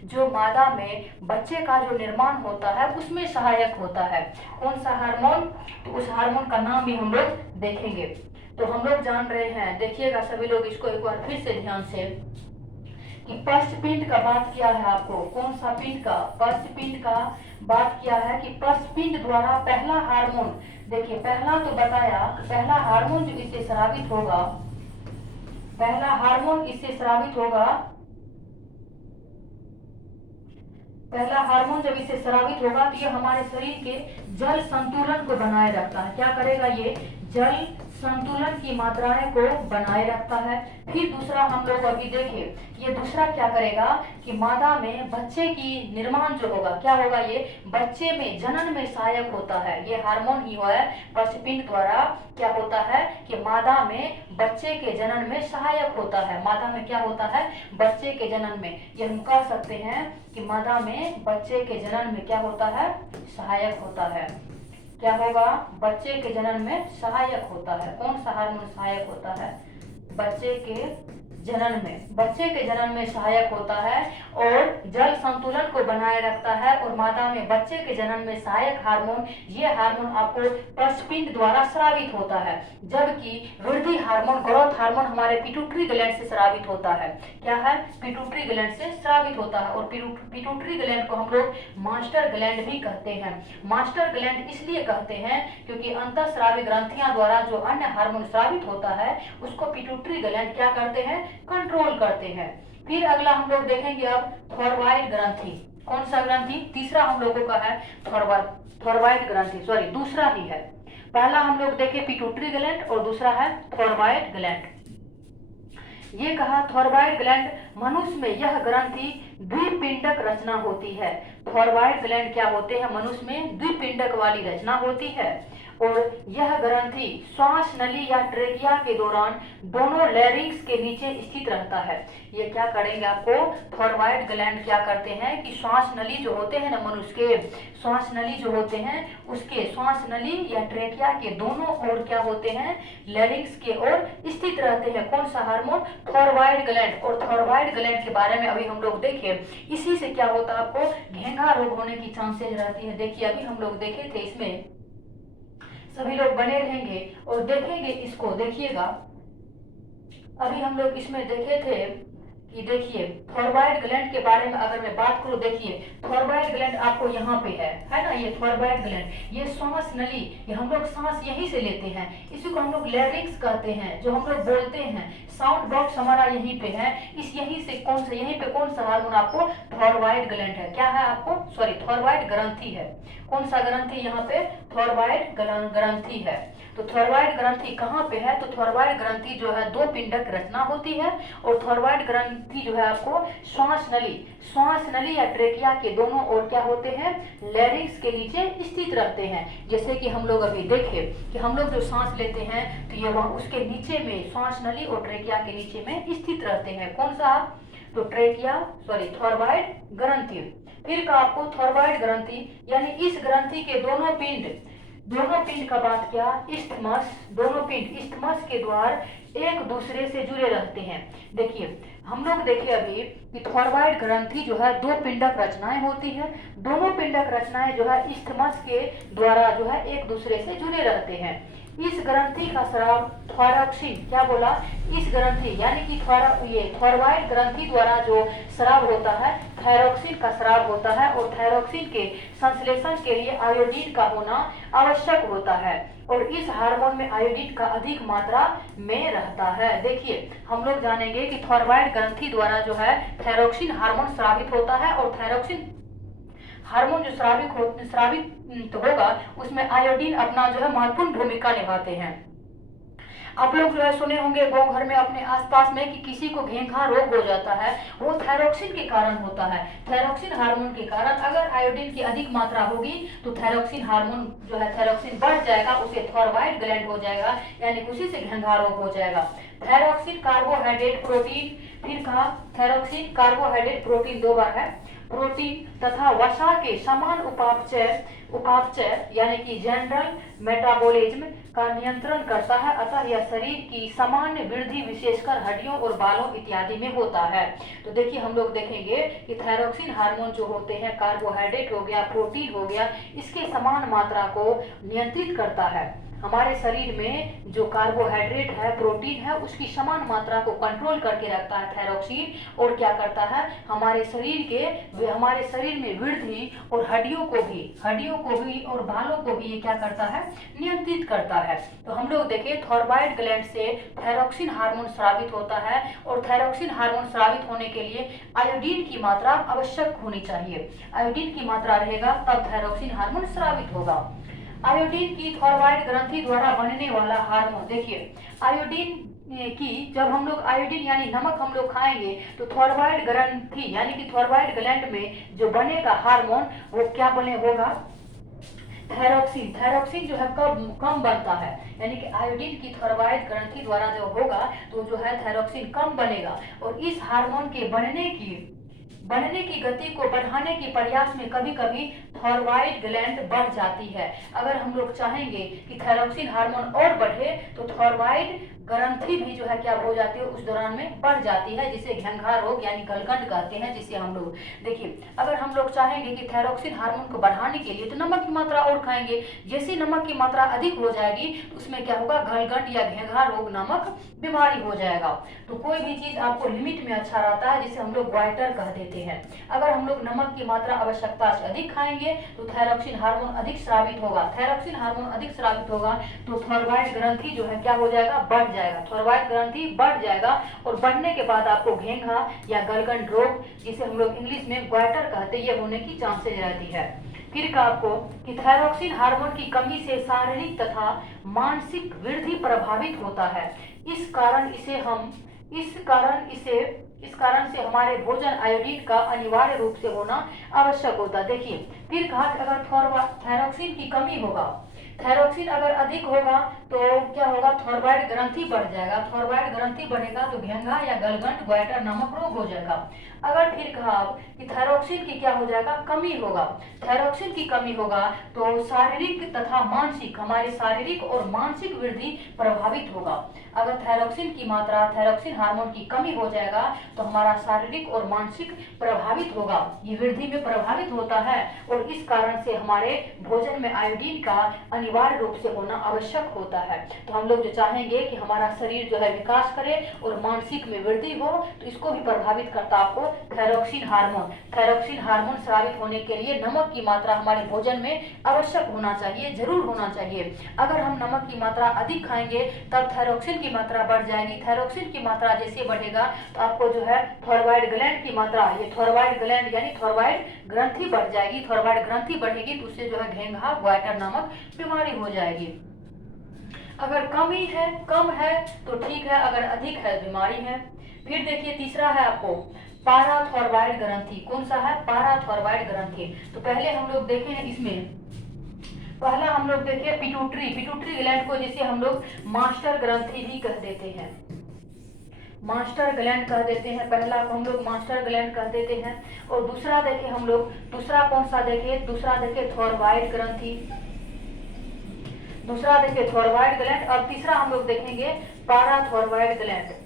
जो मादा में बच्चे का जो निर्माण होता है उसमें सहायक होता है। कौन सा हार्मोन, तो उस हार्मोन का नाम भी हम लोग देखेंगे। तो हम लोग जान रहे हैं, देखिएगा सभी लोग इसको एक बार फिर से ध्यान से, कि पश्चपिंड का बात किया है आपको, कौन सा पिंड का, पश्चपिंड का बात किया है कि पश्चपिंड द्वारा पहला हार्मोन, देखिए पहला तो बताया, पहला हार्मोन जो इससे स्रावित होगा, पहला हार्मोन इससे स्रावित होगा, पहला हार्मोन जब इससे स्रावित होगा तो ये हमारे शरीर के जल संतुलन को बनाए रखता है। क्या करेगा, ये जल संतुलन की मात्राएं को बनाए रखता है। फिर दूसरा हम लोग अभी देखें, ये दूसरा क्या करेगा कि मादा में बच्चे की निर्माण जो होगा, क्या होगा, ये बच्चे में जनन में सहायक होता है। ये हार्मोन ही है पश्चपिंड द्वारा क्या होता है कि मादा में बच्चे के जनन में सहायक होता है। मादा में क्या होता है, बच्चे के जनन में, ये हम कह सकते हैं कि मादा में बच्चे के जनन में क्या होता है, सहायक होता है। क्या होगा, बच्चे के जनन में सहायक होता है। कौन सा हार्मोन सहायक होता है, बच्चे के जनन में, बच्चे के जनन में सहायक होता है और जल संतुलन को बनाए रखता है। और मादा में बच्चे के जनन में सहायक हार्मोन, ये हार्मोन आपको पश्चपिंड द्वारा स्रावित होता है। जबकि वृद्धि हार्मोन, ग्रोथ हार्मोन हमारे पिट्यूटरी ग्लैंड से स्रावित होता है। क्या है, पिट्यूटरी ग्लैंड से स्रावित होता है। और पिट्यूटरी ग्लैंड को हम लोग मास्टर ग्लैंड भी कहते हैं। मास्टर ग्लैंड इसलिए कहते हैं क्योंकि अंतःस्रावी ग्रंथियां द्वारा जो अन्य हार्मोन स्रावित होता है उसको पिट्यूटरी ग्लैंड क्या करते हैं, कंट्रोल करते हैं। फिर अगला हम लोग देखेंगे अब थायराइड ग्रंथि। कौन सा ग्रंथि, तीसरा हम लोगों का है थायराइड ग्रंथि, सॉरी दूसरा ही है। पहला हम लोग देखे पिट्यूटरी ग्लैंड और दूसरा है थायराइड ग्लैंड। ये कहा थायराइड ग्लैंड मनुष्य में यह ग्रंथि द्विपिंडक रचना होती है। थायराइड ग्लैंड क्या होते हैं, मनुष्य में द्विपिंडक वाली रचना होती है और यह ग्रंथि श्वास नली या ट्रेकिया के दौरान दोनों लैरिंक्स के नीचे स्थित रहता है। ये क्या करेंगे आपको, थायराइड ग्लैंड क्या करते हैं कि श्वास नली जो होते हैं ना मनुष्य के, श्वास नली जो होते हैं उसके श्वास नली या ट्रेकिया के दोनों ओर क्या होते हैं, लैरिंक्स के ओर स्थित रहते हैं। कौन सा हार्मोन, थायराइड ग्लैंड। और थायराइड ग्लैंड के बारे में अभी हम लोग देखें, इसी से क्या होता है आपको घेंघा रोग होने की चांसेस रहती है। देखिए अभी हम लोग देखे थे, इसमें सभी लोग बने रहेंगे और देखेंगे इसको, देखिएगा अभी हम लोग इसमें देखे थे कि देखिए थॉयराइड ग्लैंड के बारे में अगर मैं बात करूं, देखिए थॉयराइड ग्लैंड आपको यहाँ पे है ना, ये थॉयराइड ग्लैंड, ये श्वास नली, ये हम लोग सांस यहीं से लेते हैं, इसी को हम लोग लैरिंक्स कहते हैं, जो हम लोग बोलते हैं, साउंड बॉक्स हमारा यहीं पे है। इस यहीं से कौन सा, यहीं पे कौन सा हार्मोन आपको, थॉयराइड ग्लैंड है, क्या है आपको, सॉरी थॉयराइड ग्रंथि है। कौन सा ग्रंथि यहाँ पे, थॉयराइड ग्रंथि है। तो थॉयराइड ग्रंथि कहाँ पे है, तो थॉयराइड ग्रंथि जो है दो पिंडक रचना होती है, और थॉयराइड ग्रंथि जो है आपको श्वास नली या ट्रेकिया के दोनों ओर क्या होते हैं, लैरिंक्स के नीचे स्थित रहते हैं। जैसे कि हम लोग अभी देखे कि हम लोग जो सांस लेते हैं तो ये वहाँ उसके नीचे में श्वास नली और ट्रेकिया के नीचे में स्थित रहते हैं। कौन सा, तो ट्रेकिया, सॉरी थॉयराइड ग्रंथि। फिर का आपको थॉयराइड ग्रंथि यानी इस ग्रंथि के दोनों पिंड का बात क्या, इस्थमस, दोनों पिंड इस्थमस के द्वार एक दूसरे से जुड़े रहते हैं। देखिए हम लोग देखिए अभी कि थॉयराइड ग्रंथि जो है दो पिंडक रचनाएं होती है, दोनों पिंडक रचनाएं जो है इस्थमस के द्वारा जो है एक दूसरे से जुड़े रहते हैं। इस ग्रंथि का स्राव थॉयरॉक्सिन, क्या बोला, इस ग्रंथि यानी कि ये थॉयराइड ग्रंथि द्वारा जो स्राव होता है थायरॉक्सिन का स्राव होता है, और थायरॉक्सिन के संश्लेषण के लिए आयोडीन का होना आवश्यक होता है, और इस हार्मोन में आयोडीन का अधिक मात्रा में रहता है। देखिए हम लोग जानेंगे कि थॉयराइड ग्रंथि द्वारा जो है थायरॉक्सिन हार्मोन स्रावित होता है, और थायरॉक्सिन हार्मोन जो स्रावित होगा उसमें आयोडीन अपना जो है महत्वपूर्ण भूमिका निभाते हैं। आप लोग जो है सुने होंगे गांव घर में अपने आसपास में कि किसी को घेंघा रोग हो जाता है, वो थायरॉक्सिन के कारण होता है। थायरॉक्सिन हार्मोन के कारण अगर आयोडीन की अधिक मात्रा होगी तो थायरॉक्सिन हार्मोन जो है थायरॉक्सिन बढ़ जाएगा, उसे थॉयराइड ग्लैंड हो जाएगा, यानी उसी से घेंघा रोग हो जाएगा। थायरॉक्सिन कार्बोहाइड्रेट प्रोटीन, फिर कहा थायरॉक्सिन कार्बोहाइड्रेट प्रोटीन दो बार है, प्रोटीन तथा वसा के समान उपापचय यानी कि जनरल मेटाबॉलिज्म का नियंत्रण करता है, अतः यह शरीर की सामान्य वृद्धि विशेषकर हड्डियों और बालों इत्यादि में होता है। तो देखिए हम लोग देखेंगे कि थायरॉक्सिन हार्मोन जो होते हैं, कार्बोहाइड्रेट हो गया, प्रोटीन हो गया, इसके समान मात्रा को नियंत्रित करता है। हमारे शरीर में जो कार्बोहाइड्रेट है, प्रोटीन है, उसकी समान मात्रा को कंट्रोल करके रखता है थायरॉक्सिन, और क्या करता है, हमारे शरीर में वृद्धि और हड्डियों को भी और बालों को भी ये क्या करता है, नियंत्रित करता है। तो हम लोग देखें थॉयराइड ग्लैंड से थायरॉक्सिन हार्मोन स्रावित होता है, और थायरॉक्सिन हार्मोन स्रावित होने के लिए आयोडीन की मात्रा आवश्यक होनी चाहिए। आयोडीन की मात्रा रहेगा तब थायरॉक्सिन हार्मोन स्रावित होगा। आयोडीन की थॉयराइड ग्रंथि द्वारा बनने वाला हार्मोन, देखिए आयोडीन की जब हम लोग आयोडीन यानी नमक हम लोग खाएंगे तो थॉयराइड ग्रंथि यानी कि थॉयराइड ग्लैंड में जो बनेगा हार्मोन वो क्या बने होगा, थायरॉक्सिन जो है कम बनता है, यानी कि आयोडीन की थॉयराइड ग्रंथि द्वारा जो होगा तो जो है थायरॉक्सिन कम बनेगा, और इस हार्मोन के बनने की गति को बढ़ाने के प्रयास में कभी कभी थॉयराइड ग्लैंड बढ़ जाती है। अगर हम लोग चाहेंगे कि थायरॉक्सिन हार्मोन और बढ़े तो थॉयराइड ग्रंथि भी जो है क्या हो जाती है, उस दौरान में बढ़ जाती है, जिसे घेंघा रोग यानी गलगंड कहते हैं, जिसे हम लोग देखिए अगर हम लोग चाहेंगे कि थायरॉक्सिन हार्मोन को बढ़ाने के लिए तो नमक की मात्रा और खाएंगे, जैसे नमक की मात्रा अधिक हो जाएगी तो उसमें क्या होगा, गलगंड या घेंघा रोग नामक बीमारी हो जाएगा। तो कोई भी चीज आपको लिमिट में अच्छा रहता है, जिसे हम लोग ग्वाइटर कह देते हैं। अगर हम लोग नमक की मात्रा आवश्यकता से अधिक खाएंगे तो थायरॉक्सिन हार्मोन अधिक स्रावित होगा, थायरॉक्सिन हार्मोन अधिक स्रावित होगा तो थॉयराइड ग्रंथि जो है क्या हो जाएगा, बढ़ जाएगा, थॉयराइड ग्रंथि बढ़ जाएगा, और बढ़ने के बाद आपको घेंघा या गलगंड रोग, जिसे हम लोग इंग्लिश में ग्वाइटर कहते हैं, ये होने की चांसेस रहती है। फिर का आपको कि थायरॉक्सिन हार्मोन की कमी से शारीरिक तथा मानसिक वृद्धि प्रभावित होता है। इस कारण से हमारे भोजन आयोडीन का अनिवार्य रूप से होना आवश्यक होता है। देखिए फिर कहा कि अगर थायरॉक्सिन की कमी होगा, थायरॉक्सिन अगर अधिक होगा तो क्या होगा, थॉयराइड ग्रंथि बढ़ जाएगा, थॉयराइड ग्रंथि बढ़ेगा तो घेंघा या गलगंड ग्वाइटर नामक रोग हो जाएगा। अगर फिर कहा कि थायरोक्सिन की क्या हो जाएगा, कमी होगा, थायरोक्सिन की कमी होगा तो शारीरिक तथा मानसिक, हमारी शारीरिक और मानसिक वृद्धि प्रभावित होगा। अगर थायरोक्सिन की मात्रा, थायरोक्सिन हार्मोन की कमी हो जाएगा तो हमारा शारीरिक और मानसिक प्रभावित होगा, ये वृद्धि में प्रभावित होता है। और इस कारण से हमारे भोजन में आयोडीन का अनिवार्य रूप से होना आवश्यक होता है। तो हम लोग जो चाहेंगे कि हमारा शरीर जो है विकास करे और मानसिक में वृद्धि हो, तो इसको भी प्रभावित करता आपको थायरोक्सिन हार्मोन। थायरोक्सिन हार्मोन स्रावित होने के लिए नमक की मात्रा हमारे भोजन में आवश्यक होना चाहिए, जरूर होना चाहिए। अगर हम नमक की मात्रा अधिक खाएंगे तब थायरोक्सिन की मात्रा बढ़ जाएगी। थायरोक्सिन की मात्रा जैसे बढ़ेगा तो आपको जो है थायराइड ग्लैंड की मात्रा, ये थायराइड ग्लैंड यानी थायराइड ग्रंथि बढ़ जाएगी। थायराइड ग्रंथि बढ़ेगी तो उससे जो है घेंघा ग्वाइटर नामक बीमारी हो जाएगी। अगर कमी है, कम है तो ठीक है, अगर अधिक है बीमारी है। फिर देखिए तीसरा है आपको पाराथायरॉइड ग्रंथि। कौन सा है, पाराथायरॉइड ग्रंथि। तो पहले हम लोग देखे हैं इसमें, पहला हम लोग देखे पिट्यूटरी, पिट्यूटरी ग्लैंड को जिसे हम लोग मास्टर ग्रंथि भी कह देते हैं, मास्टर ग्लैंड कह देते हैं। पहला को हम लोग मास्टर ग्लैंड कह देते हैं। और दूसरा देखे हम लोग, दूसरा कौन सा देखे, दूसरा देखे थायरॉइड ग्रंथि, दूसरा देखे थायरॉइड ग्लैंड। अब तीसरा हम लोग देखेंगे पाराथायरॉइड ग्लैंड,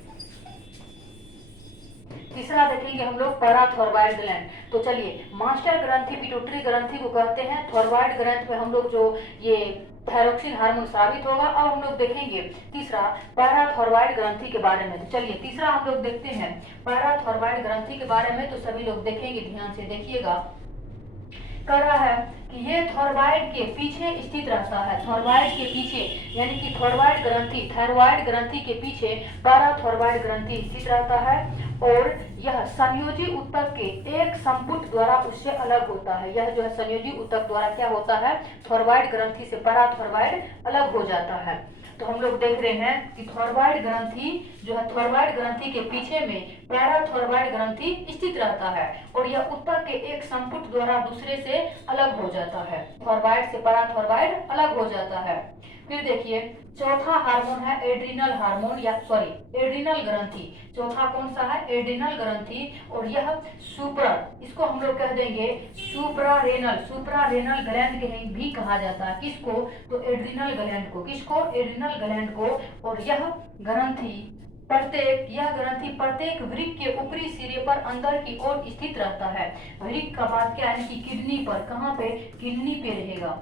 तीसरा देखेंगे हम लोग पाराथायरॉइड ग्लैंड। तो चलिए, मास्टर ग्रंथि पिट्यूटरी ग्रंथि को कहते हैं। थायरॉइड ग्रंथि में हम लोग जो ये थायरोक्सिन हार्मोन स्रावित होगा। अब हम लोग देखेंगे तीसरा पैराथायरॉइड ग्रंथि के बारे में। तो चलिए तीसरा हम लोग देखते हैं पैराथायरॉइड ग्रंथि के बारे में। तो सभी लोग देखेंगे, ध्यान से देखिएगा। कह रहा है कि ये थायरॉइड के पीछे स्थित रहता है, थायरॉइड के पीछे, यानी कि थायरॉइड ग्रंथि, थायरॉइड ग्रंथि के पीछे पैराथायरॉइड ग्रंथि स्थित रहता है। और यह संयोजी ऊतक के एक संपुट द्वारा उससे अलग होता है। यह जो है संयोजी ऊतक द्वारा क्या होता है, थायरॉइड ग्रंथि से पैराथायरॉइड अलग हो जाता है। तो हम लोग देख रहे हैं कि थायरॉइड ग्रंथि जो है, थायरॉइड ग्रंथि के पीछे में पैराथायरॉइड ग्रंथि स्थित रहता है और यह ऊतक के एक संपुट द्वारा दूसरे से अलग हो जाता है। थायरॉइड से पैराथायरॉइड अलग हो जाता है। फिर देखिए चौथा हार्मोन है एड्रिनल हार्मोन, या सॉरी एड्रिनल ग्रंथि। चौथा कौन सा है, एड्रिनल ग्रंथि। और यह सुपर, इसको हम लोग कह देंगे सुप्रारेनल, सुप्रारेनल ग्लैंड भी कहा जाता है। किसको, तो एड्रिनल ग्लैंड को। किसको, एड्रिनल ग्लैंड को। और यह ग्रंथि प्रत्येक, यह ग्रंथि प्रत्येक वृक्क के ऊपरी सिरे पर अंदर की ओर स्थित रहता है। वृक्क का बात क्या है कि किडनी पर, कहाँ पे, किडनी पे रहेगा।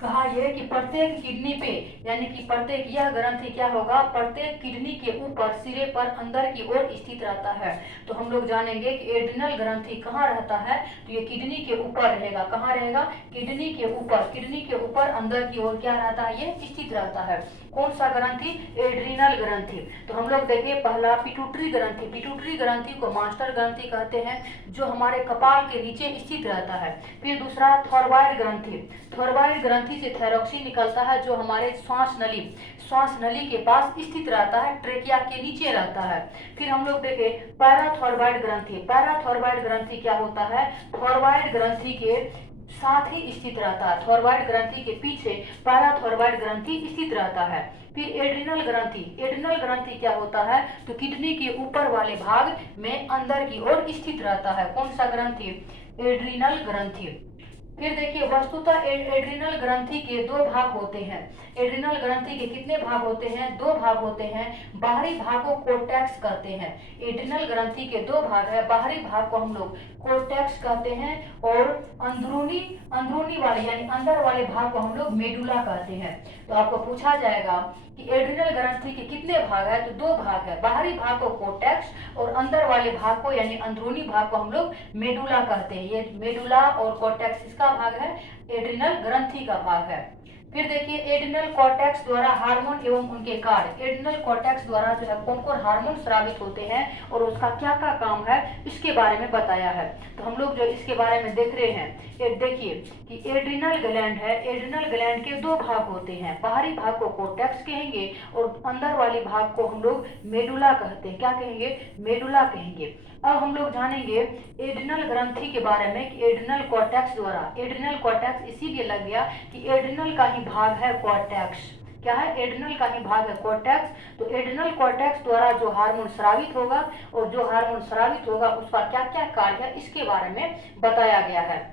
कहा यह कि प्रत्येक किडनी पे, यानी कि प्रत्येक, यह ग्रंथि क्या होगा, प्रत्येक किडनी के ऊपर सिरे पर अंदर की ओर स्थित रहता है। तो हम लोग जानेंगे कि एड्रिनल ग्रंथि कहाँ रहता है, तो ये किडनी के ऊपर रहेगा। कहाँ रहेगा, किडनी के ऊपर, किडनी के ऊपर अंदर की ओर क्या रहता है, ये स्थित रहता है। कौन सा ग्रंथि, एड्रिनल ग्रंथि। तो हम लोग देखिए पहला पिट्यूटरी ग्रंथि, पिट्यूटरी ग्रंथि को मास्टर ग्रंथि कहते हैं, जो हमारे कपाल के नीचे स्थित रहता है। फिर दूसरा थायरॉइड ग्रंथि, थायरॉइड ग्रंथि से थायरोक्सिन निकलता है जो हमारे श्वास नली, श्वास नली के पास स्थित रहता है, ट्रेकिया के नीचे रहता है। फिर हम लोग देखे पैराथायरॉइड ग्रंथि, पैराथायरॉइड ग्रंथि क्या होता है, थायरॉइड ग्रंथि के साथ ही स्थित रहता है। थायरॉइड ग्रंथि के पीछे पैराथायरॉइड ग्रंथि स्थित रहता है। फिर एड्रिनल ग्रंथि, एड्रिनल ग्रंथि क्या होता है, तो किडनी के ऊपर वाले भाग में अंदर की ओर स्थित रहता है। कौन सा ग्रंथि, एड्रिनल ग्रंथि। फिर देखिए वस्तुतः एड्रिनल ग्रंथि के दो भाग होते हैं। एड्रिनल ग्रंथि के कितने भाग होते हैं, दो भाग होते हैं। बाहरी भागों को कोर्टेक्स कहते हैं। एड्रिनल ग्रंथि के दो भाग है, बाहरी भाग को हम लोग कोर्टेक्स कहते हैं और अंदरूनी, अंदरूनी वाले यानी अंदर वाले भाग को हम लोग मेडुला कहते हैं। तो आपको पूछा जाएगा कि एड्रिनल ग्रंथि के कितने भाग है, तो दो भाग है। बाहरी भाग को कोर्टेक्स और अंदर वाले भाग को यानी अंदरूनी भाग को हम लोग मेडुला कहते हैं। ये मेडुला और कोर्टेक्स इसका भाग है, एड्रिनल ग्रंथि का भाग है। फिर देखिए एड्रिनल कॉर्टेक्स द्वारा हार्मोन एवं उनके कार्य, एड्रिनल कॉर्टेक्स द्वारा जो है कौन कौन हार्मोन स्रावित होते हैं और उसका क्या क्या काम है, इसके बारे में बताया है। तो हम लोग जो इसके बारे में देख रहे हैं, देखिए कि एड्रिनल ग्लैंड है, एड्रिनल ग्लैंड के दो भाग होते हैं। बाहरी भाग को कॉर्टेक्स कहेंगे और अंदर वाले भाग को हम लोग मेडुला कहते हैं। क्या कहेंगे, मेडुला कहेंगे। अब हम लोग जानेंगे एड्रिनल ग्रंथि के बारे में कि एड्रिनल कॉर्टेक्स द्वारा, एड्रिनल कॉर्टेक्स इसीलिए लग गया कि एड्रिनल का ही भाग है कॉर्टेक्स। क्या है, एड्रिनल का ही भाग है कॉर्टेक्स। तो एड्रिनल कॉर्टेक्स द्वारा जो हार्मोन स्रावित होगा और जो हार्मोन स्रावित होगा उसका क्या क्या कार्य है इसके बारे में बताया गया है।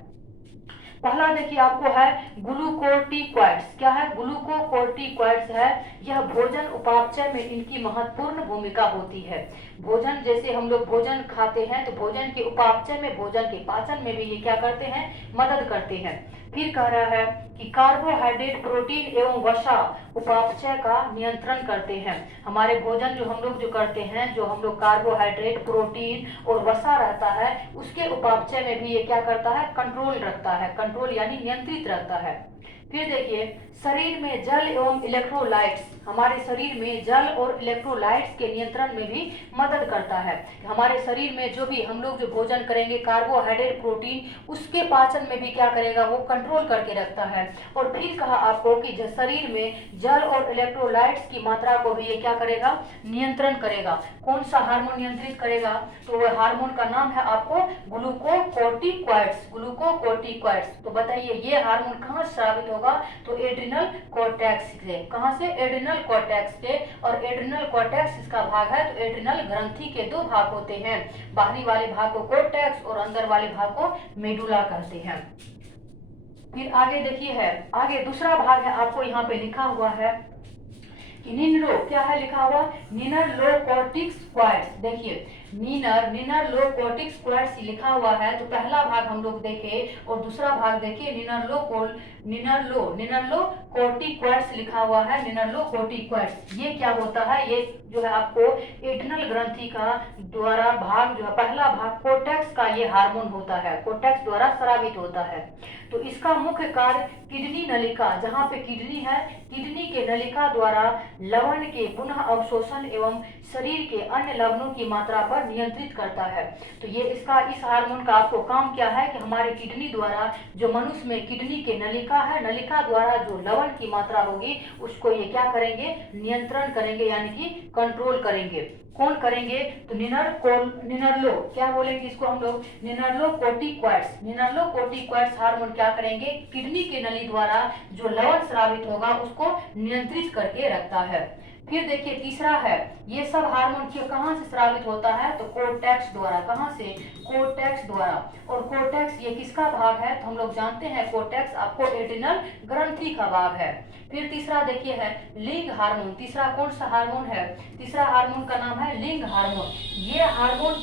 पहला देखिए आपको है ग्लूकोर्टिकॉइड्स। क्या है, ग्लूकोकोर्टिकॉइड्स है। यह भोजन उपापचय में इनकी महत्वपूर्ण भूमिका होती है। भोजन जैसे हम लोग भोजन खाते हैं तो भोजन के उपापचय में, भोजन के पाचन में भी ये क्या करते हैं, मदद करते हैं। फिर कह रहा है कि कार्बोहाइड्रेट, प्रोटीन एवं वसा उपापचय का नियंत्रण करते हैं। हमारे भोजन जो हम लोग जो करते हैं, जो हम लोग कार्बोहाइड्रेट, प्रोटीन और वसा रहता है उसके उपापचय में भी ये क्या करता है, कंट्रोल रखता है। कंट्रोल यानी नियंत्रित रखता है। फिर देखिए शरीर में जल एवं इलेक्ट्रोलाइट्स, हमारे शरीर में जल और इलेक्ट्रोलाइट्स के नियंत्रण में भी मदद करता है। हमारे शरीर में जो भी हम लोग जो भोजन करेंगे कार्बोहाइड्रेट, प्रोटीन, उसके पाचन में भी क्या करेगा, वो कंट्रोल करके रखता है। और फिर कहा आपको कि शरीर में जल और इलेक्ट्रोलाइट्स की मात्रा को भी ये क्या करेगा, नियंत्रण करेगा। कौन सा हार्मोन नियंत्रित करेगा, तो वह हार्मोन का नाम है आपको ग्लूकोकोर्टिकॉइड्स। ग्लूकोकोर्टिकॉइड्स। तो बताइए ये हार्मोन कहाँ स्रावित होगा, तो एड्रिनल कॉर्टेक्स से। कहाँ से, एड्रिनल कॉर्टेक्स से। और एड्रिनल कॉर्टेक्स इसका भाग है। तो एड्रिनल ग्रंथि के दो भाग होते हैं, बाहरी वाले भाग को कॉर्टेक्स और अंदर वाले भाग को मेडुला कहते हैं। फिर आगे देखिए है, आगे दूसरा भाग है आपको यहाँ पे लिखा हुआ है निनरो। क्या है लिखा हुआ, निनरलोकोर्टिकॉइड्स। देखिए निनरलोकोर्टिकॉइड्स लिखा हुआ है। तो पहला भाग हम लोग देखे और दूसरा भाग देखिए निनरलोकोर्टिकॉइड्स लिखा हुआ है। निनरलोकोर्टिकॉइड्स ये क्या होता है, ये जो है आपको एड्रिनल ग्रंथि का द्वारा भाग जो है, पहला भाग कोर्टेक्स का ये हार्मोन होता है, कोर्टेक्स द्वारा स्रावित होता है। तो इसका मुख्य कार्य किडनी नलिका, जहाँ पे किडनी है, किडनी के नलिका द्वारा लवण के पुनः अवशोषण एवं शरीर के अन्य लवणों की मात्रा पर नियंत्रित करता है। तो ये इसका, इस हार्मोन का आपको काम क्या है कि हमारे किडनी द्वारा, जो मनुष्य में किडनी के नलिका है, नलिका द्वारा जो लवण की मात्रा होगी उसको ये क्या करेंगे, नियंत्रण करेंगे, यानी कि कंट्रोल करेंगे। कौन करेंगे, तो निनरलो, क्या बोलेंगे इसको हम लोग, निनरलोकोर्टिकॉइड्स हार्मोन क्या करेंगे, किडनी के नली द्वारा जो लवण स्रावित होगा उसको नियंत्रित करके रखता है। फिर देखिए तीसरा है, ये सब हार्मोन कहाँ से स्रावित होता है, तो कोर्टेक्स द्वारा। कहाँ से, कोर्टेक्स द्वारा। और कोर्टेक्स ये किसका भाग है, तो हम लोग जानते हैं कोर्टेक्स आपको एड्रिनल ग्रंथि का भाग है। फिर तीसरा देखिए है लिंग हार्मोन। तीसरा कौन सा हार्मोन है, तीसरा हार्मोन का नाम है लिंग हार्मोन। ये हार्मोन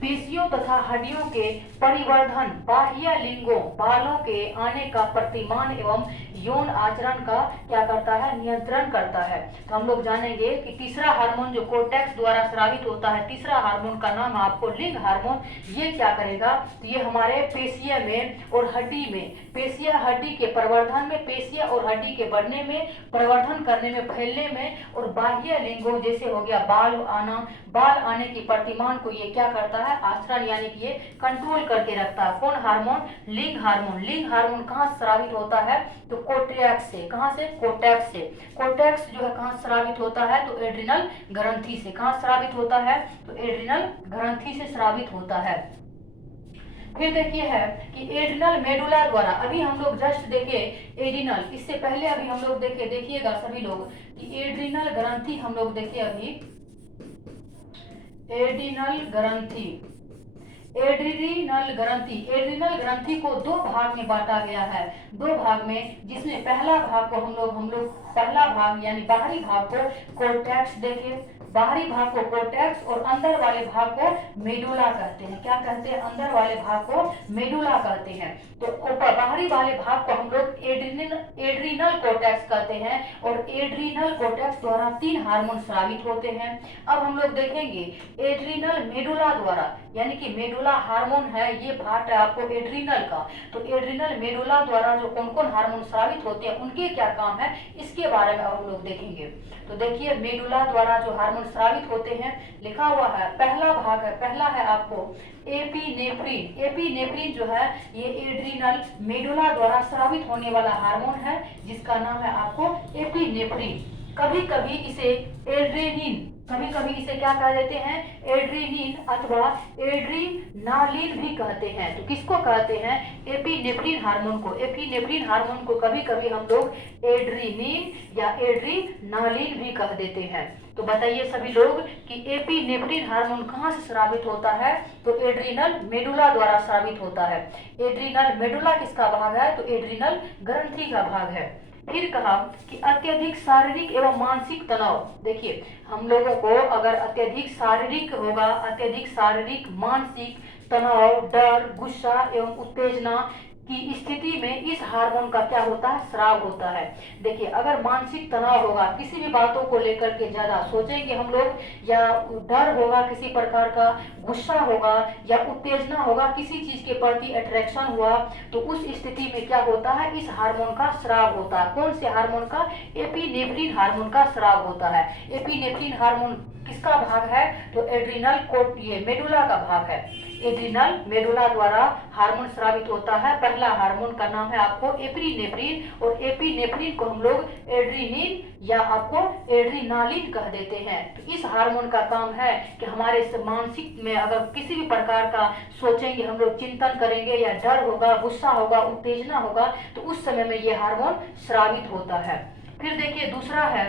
पेशियों तथा हड्डियों के परिवर्धन, बाह्य लिंगों, बालों के आने का प्रतिमान एवं यौन आचरण का क्या करता है, नियंत्रण करता है। तो हम लोग जानेंगे कि तीसरा हार्मोन जो कोर्टेक्स द्वारा स्रावित होता है, तीसरा हार्मोन का नाम आपको लिंग हार्मोन। ये क्या करेगा, तो ये हमारे पेशिया में और हड्डी में, पेशिया हड्डी के प्रवर्धन में, पेशिया और हड्डी के बढ़ने में, प्रवर्धन करने में, फैलने में, और बाह्य लिंगों जैसे हो गया बाल आने की प्रतिमान को ये क्या करता है, आचरण यानी कि ये कंट्रोल करके रखता है। कौन हार्मोन, लिंग हार्मोन। लिंग हार्मोन कहाँ स्रावित होता है, तो कोर्टेक्स से। कहाँ से, कोर्टेक्स से। कोर्टेक्स जो है कहाँ स्रावित होता है, तो एड्रिनल ग्रंथि से। कहाँ स्रावित होता है, तो एड्रिनल ग्रंथि से स्रावित होता है। फिर देखिए है कि एड्रिनल मेडुला द्वारा, अभी हम लोग जस्ट देखे एड्रिनल, इससे पहले अभी हम लोग देखे, देखिएगा सभी लोग कि एड्रिनल ग्रंथि हम लोग देखे अभी, एड्रिनल ग्रंथि को दो भाग में बांटा गया है, दो भाग में, जिसमें पहला भाग को हम लोग पहला भाग यानी बाहरी भाग को कोर्टेक्स देखे, बाहरी भाग को कोर्टेक्स और अंदर वाले भाग को मेडुला कहते हैं। क्या कहते हैं, अंदर वाले भाग को मेडुला कहते हैं। तो बाहरी वाले भाग को हम लोग एड्रिनल कोर्टेक्स कहते हैं। और एड्रिनल कोर्टेक्स द्वारा 3 हार्मोन स्रावित होते हैं। अब हम लोग देखेंगे एड्रिनल मेडुला द्वारा, यानी कि मेडुला हार्मोन है, ये पार्ट है आपको एड्रिनल का। तो एड्रिनल मेडुला द्वारा जो कौन कौन हार्मोन स्रावित होते हैं, उनके क्या काम है, इसके बारे में हम लोग देखेंगे। तो देखिए मेडुला द्वारा जो हार्मोन स्रावित होते हैं, लिखा हुआ है, पहला भाग है, पहला है आपको एपिनेफ्रिन। एपिनेफ्रिन जो है ये एड्रिनल मेडुला द्वारा स्रावित होने वाला हार्मोन है, जिसका नाम है आपको एपिनेफ्रिन। कभी कभी इसे एड्रेनिन कभी कभी इसे क्या कह देते हैं, एड्रीनिन अथवा एड्रीनालिन भी कहते हैं। तो किसको कहते हैं, एपिनेफ्रिन हार्मोन को। एपिनेफ्रिन हार्मोन को कभी कभी हम लोग एड्रीनिन या एड्रीनालिन भी कह देते हैं। तो बताइए सभी लोग कि एपिनेफ्रिन हार्मोन कहाँ से स्रावित होता है, तो एड्रिनल मेडुला द्वारा स्रावित होता है। एड्रिनल मेडुला किसका भाग है, तो एड्रिनल ग्रंथि का भाग है। फिर कहा कि अत्यधिक शारीरिक एवं मानसिक तनाव। देखिए हम लोगों को अगर अत्यधिक शारीरिक होगा, अत्यधिक शारीरिक मानसिक तनाव, डर, गुस्सा एवं उत्तेजना की स्थिति में इस हार्मोन का क्या होता है, स्राव होता है। देखिए अगर मानसिक तनाव होगा, किसी भी बातों को लेकर के ज्यादा सोचेंगे हम लोग, या डर होगा किसी प्रकार का, गुस्सा होगा या उत्तेजना होगा, किसी चीज के प्रति अट्रैक्शन हुआ, तो उस स्थिति में क्या होता है, इस हार्मोन का स्राव होता है। कौन से हार्मोन का, एपिनेफ्रिन हार्मोन का स्राव होता है। एपिनेफ्रिन हार्मोन किसका भाग है, तो एड्रिनल कोट, ये मेडुला का भाग है। एड्रिनल मेडुला द्वारा हार्मोन स्रावित होता है। पहला हार्मोन का नाम है आपको एपिनेफ्रिन, और एपिनेफ्रिन को हम लोग एड्रीनिन या आपको एड्रीनालिन कह देते हैं। तो इस हार्मोन का काम है कि हमारे मानसिक में अगर किसी भी प्रकार का सोचेंगे हम लोग, चिंतन करेंगे, या डर होगा, गुस्सा होगा, उत्तेजना होगा, तो उस समय में ये हार्मोन स्रावित होता है। फिर देखिए दूसरा है,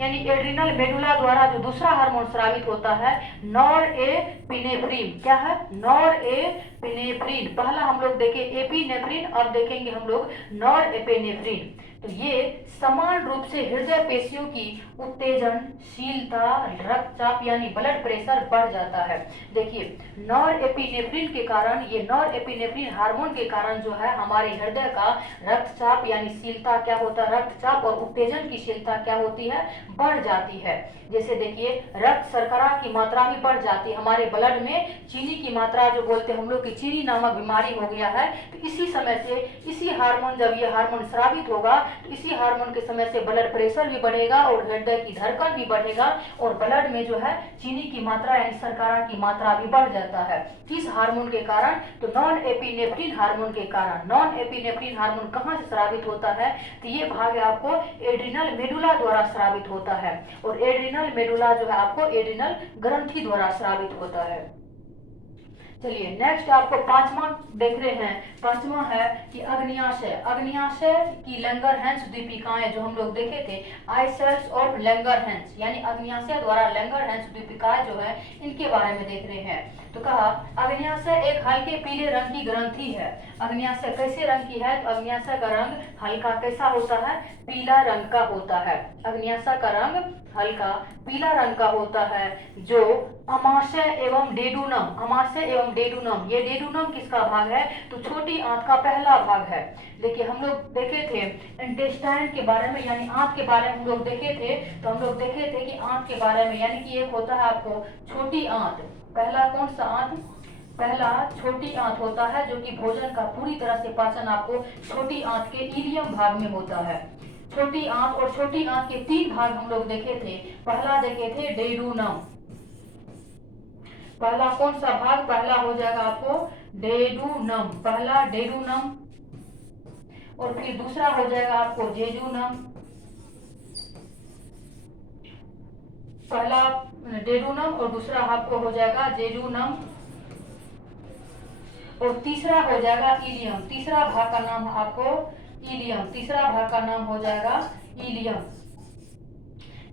यानी एड्रिनल मेडुला द्वारा जो दूसरा हार्मोन स्रावित होता है, नॉरएपिनेफ्रिन। क्या है, नॉरएपिनेफ्रिन। पहला हम लोग देखे एपिनेफ्रिन, अब देखेंगे हम लोग नॉरएपिनेफ्रिन। तो ये समान रूप से हृदय पेशियों की उत्तेजनशीलता, रक्तचाप यानी ब्लड प्रेशर बढ़ जाता है। देखिए नॉरएपिनेफ्रिन के कारण, ये नॉरएपिनेफ्रिन हार्मोन के कारण जो है हमारे हृदय का रक्तचाप यानी शीलता क्या होता है, रक्तचाप और उत्तेजन की शीलता क्या होती है, बढ़ जाती है। जैसे देखिए रक्त शर्करा की मात्रा भी बढ़ जाती है, हमारे ब्लड में चीनी की मात्रा जो बोलते हैं हम लोग की चीनी नामक बीमारी हो गया है। तो इसी समय से, इसी हार्मोन, जब ये हार्मोन स्रावित होगा तो इसी हार्मोन के समय से ब्लड प्रेशर भी बढ़ेगा और हृदय की धड़कन भी बढ़ेगा, और ब्लड में जो है चीनी की मात्रा यानी शर्करा की मात्रा भी बढ़ जाता है इस हार्मोन के कारण। तो नॉन एपिनेफ्रिन हार्मोन के कारण, नॉन एपिनेफ्रिन हार्मोन कहाँ से स्रावित होता है, तो ये भाग आपको एड्रिनल मेडुला द्वारा स्रावित होता है, और एड्रिनल मेडुला जो है आपको एड्रिनल ग्रंथि द्वारा स्रावित होता है। चलिए नेक्स्ट आपको पांचवा देख रहे हैं। पांचवा है कि अग्न्याशय। अग्न्याशय की लैंगरहैंस दीपिकाएं जो हम लोग देखे थे, आई सेल्स ऑफ लैंगरहैंस, यानी अग्न्याशय द्वारा लैंगरहैंस दीपिकाएं जो है इनके बारे में देख रहे हैं। तो कहा अग्न्याशय एक हल्के पीले रंग की ग्रंथि है। अग्न्याशय कैसे रंग की है, तो अग्न्याशय का रंग हल्का कैसा होता है, पीला रंग का होता है। अग्न्याशय का रंग हल्का पीला रंग का होता है, जो अमाशय एवं डेडुनम, अमाशय एवं डेडुनम, ये डेडुनम किसका भाग है, तो छोटी आंत का पहला भाग है। देखिए हम लोग देखे थे इंटेस्टाइन के बारे में, यानी आंत के बारे में हम लोग देखे थे, तो हम लोग देखे थे कि आंत के बारे में, यानी कि एक होता है आपको छोटी आंत। पहला कौन सा आंत, पहला छोटी आंत होता है, जो कि भोजन का पूरी तरह से पाचन आपको छोटी आंत के इलियम भाग में होता है। छोटी आंत, और छोटी आंत के तीन भाग हम लोग देखे थे। पहला देखे थे डेडुनम, पहला कौन सा भाग, पहला हो जाएगा आपको डेडुनम, पहला डेडुनम, और फिर दूसरा हो जाएगा आपको जेजुनम, पहला डेडुनम और दूसरा आपको हो जाएगा जेजुनम, और तीसरा हो जाएगा इलियम। तीसरा भाग का नाम आपको इलियम, तीसरा भाग का नाम हो जाएगा इलियम।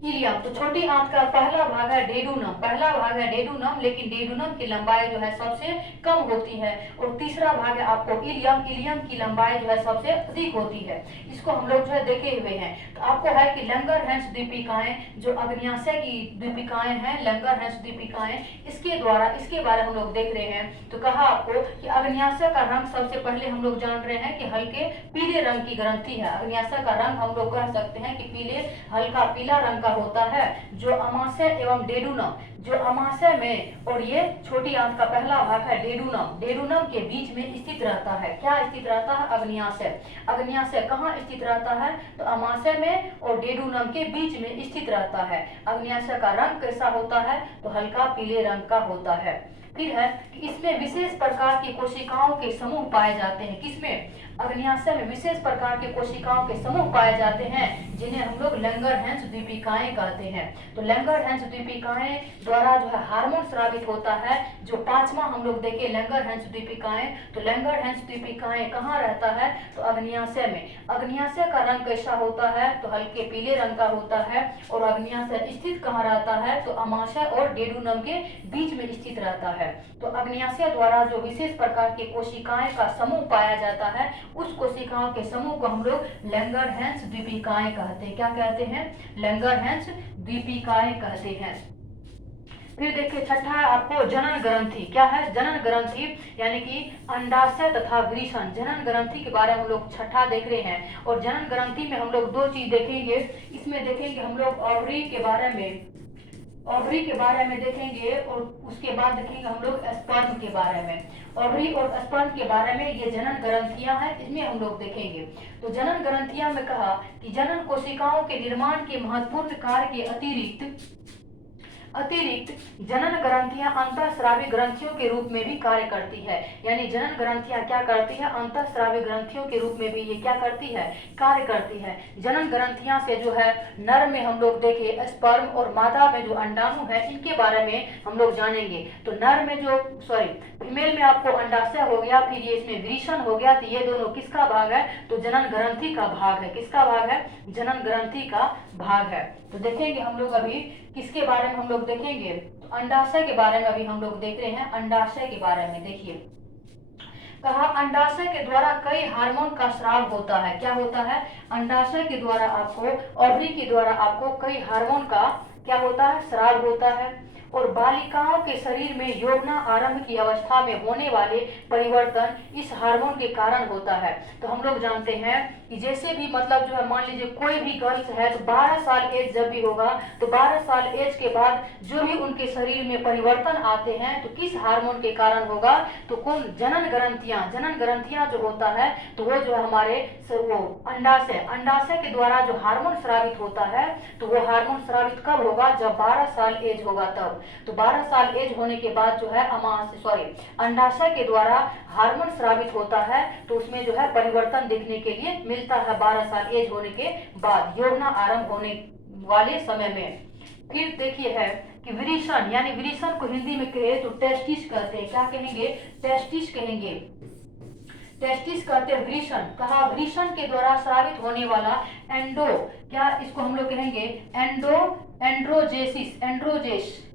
इलियम तो छोटी आंत का पहला भाग है डेडुनम, पहला भाग है डेडुनम, लेकिन डेडुनम की लंबाई जो है सबसे कम होती है, और तीसरा भाग है आपको इलियम, इलियम की लंबाई जो है सबसे अधिक होती है। इसको हम लोग जो है देखे हुए हैं। तो आपको है कि लैंगरहैंस दीपिकाएं, जो अग्न्याशय की दीपिकाएं हैं, लैंगरहैंस दीपिकाएं, इसके द्वारा, इसके बारे में हम लोग देख रहे हैं। तो कहा आपको कि अग्न्याशय का रंग सबसे पहले हम लोग जान रहे हैं कि हल्के पीले रंग की ग्रंथि है। अग्न्याशय का रंग हम लोग कह सकते हैं कि पीले, हल्का पीला रंग का होता है, जो अमाशय एवं डेडुनम, जो अमाशय में और ये छोटी आंत का पहला भाग है डेडुनम, डेडुनम के बीच में स्थित रहता है। क्या स्थित रहता है, अग्न्याशय। अग्न्याशय कहाँ स्थित रहता है, तो अमाशय में और डेडुनम के बीच में स्थित रहता है। अग्न्याशय का रंग कैसा होता है, तो हल्का पीले रंग का होता है। फिर है कि इसमें विशेष प्रकार की कोशिकाओं के समूह पाए जाते हैं। किसमें, अग्न्याशय में विशेष प्रकार के कोशिकाओं के समूह पाए जाते हैं जिन्हें हम लोग लैंगरहैंस द्वीपिकाएं कहते हैं। तो लैंगरहैंस द्वीपिकाएं द्वारा जो है हार्मोन स्रावित होता है। जो पांचवा हम लोग देखें लैंगरहैंस द्वीपिकाएं, तो लैंगरहैंस द्वीपिकाएं कहाँ रहता है, तो अग्न्याशय में। अग्न्याशय का रंग कैसा होता है, तो हल्के पीले रंग का होता है। और अग्न्याशय स्थित कहाँ रहता है, तो अमाशय और डेडुनम के बीच में स्थित रहता है। तो अग्न्याशय द्वारा जो विशेष प्रकार के कोशिकाएं का समूह पाया जाता है, उस कोशिकाओं के समूह को हम लोग लैंगरहैंस द्वीपिकाएं कहते हैं। क्या कहते हैं, लैंगरहैंस द्वीपिकाएं कहते हैं। फिर देखिए छठा है आपको जनन ग्रंथि। क्या है, जनन ग्रंथि यानी कि अंडाशय तथा वृषण। जनन ग्रंथि के बारे में हम लोग छठा देख रहे हैं। और जनन ग्रंथि में हम लोग दो चीज देखेंगे। इसमें देखेंगे हम लोग ओवरी के बारे में, ओवरी के बारे में देखेंगे, और उसके बाद देखेंगे हम लोग स्पर्म के बारे में। ओवरी और स्पर्म के बारे में ये जनन ग्रंथियां हैं, इसमें हम लोग देखेंगे। तो जनन ग्रंथियां में कहा कि जनन कोशिकाओं के निर्माण के महत्वपूर्ण कार्य के अतिरिक्त जनन ग्रंथियां अंतःस्रावी ग्रंथियों के रूप में भी कार्य करती है। यानी जनन ग्रंथियां क्या करती है, अंतःस्रावी ग्रंथियों के रूप में भी ये क्या करती है, कार्य करती है। जनन ग्रंथियां से जो है नर में हम लोग देखे स्पर्म और मादा में जो अंडाणु है, इनके बारे में हम लोग जानेंगे। तो नर में जो फीमेल में आपको अंडाशय हो गया, फिर ये इसमें वृषण हो गया, तो ये दोनों किसका भाग है, तो जनन ग्रंथि का भाग है। किसका भाग है, जनन ग्रंथि का भाग है। तो देखेंगे हम लोग अभी किसके बारे में हम लोग देखेंगे, तो अंडाशय के बारे में अभी हम लोग देख रहे हैं। अंडाशय के बारे में देखिए, कहा अंडाशय के द्वारा कई हार्मोन का स्राव होता है। क्या होता है, अंडाशय के द्वारा आपको, ओवरी के द्वारा आपको कई हार्मोन का क्या होता है, स्राव होता है। और बालिकाओं के शरीर में यौवना आरंभ की अवस्था में होने वाले परिवर्तन इस हार्मोन के कारण होता है। तो हम लोग जानते हैं कि जैसे भी मतलब जो है, मान लीजिए कोई भी गर्ल्स है, तो 12 साल एज जब भी होगा, तो 12 साल एज के बाद जो भी उनके शरीर में परिवर्तन आते हैं, तो किस हार्मोन के कारण होगा, तो कौन, जनन ग्रंथियां जो होता है, तो वो जो है हमारे वो अंडाशय के द्वारा जो हार्मोन स्रावित होता है, तो वो हार्मोन स्रावित कब होगा, जब 12 साल एज होगा तब। तो 12 साल एज होने के बाद जो है अंडाशय के द्वारा हार्मोन स्रावित होता है, तो उसमें जो है परिवर्तन देखने के लिए मिलता है 12 साल एज होने के बाद, यौवना आरंभ होने वाले समय में। फिर देखिए है कि वृषण, यानी वृषण को हिंदी में कहे तो टेस्टिस कहते हैं। क्या कहेंगे, टेस्टिस कहेंगे, टेस्टिस कहते हैं वृषण। कहा वृषण के द्वारा स्रावित होने वाला क्या इसको हम लोग कहेंगे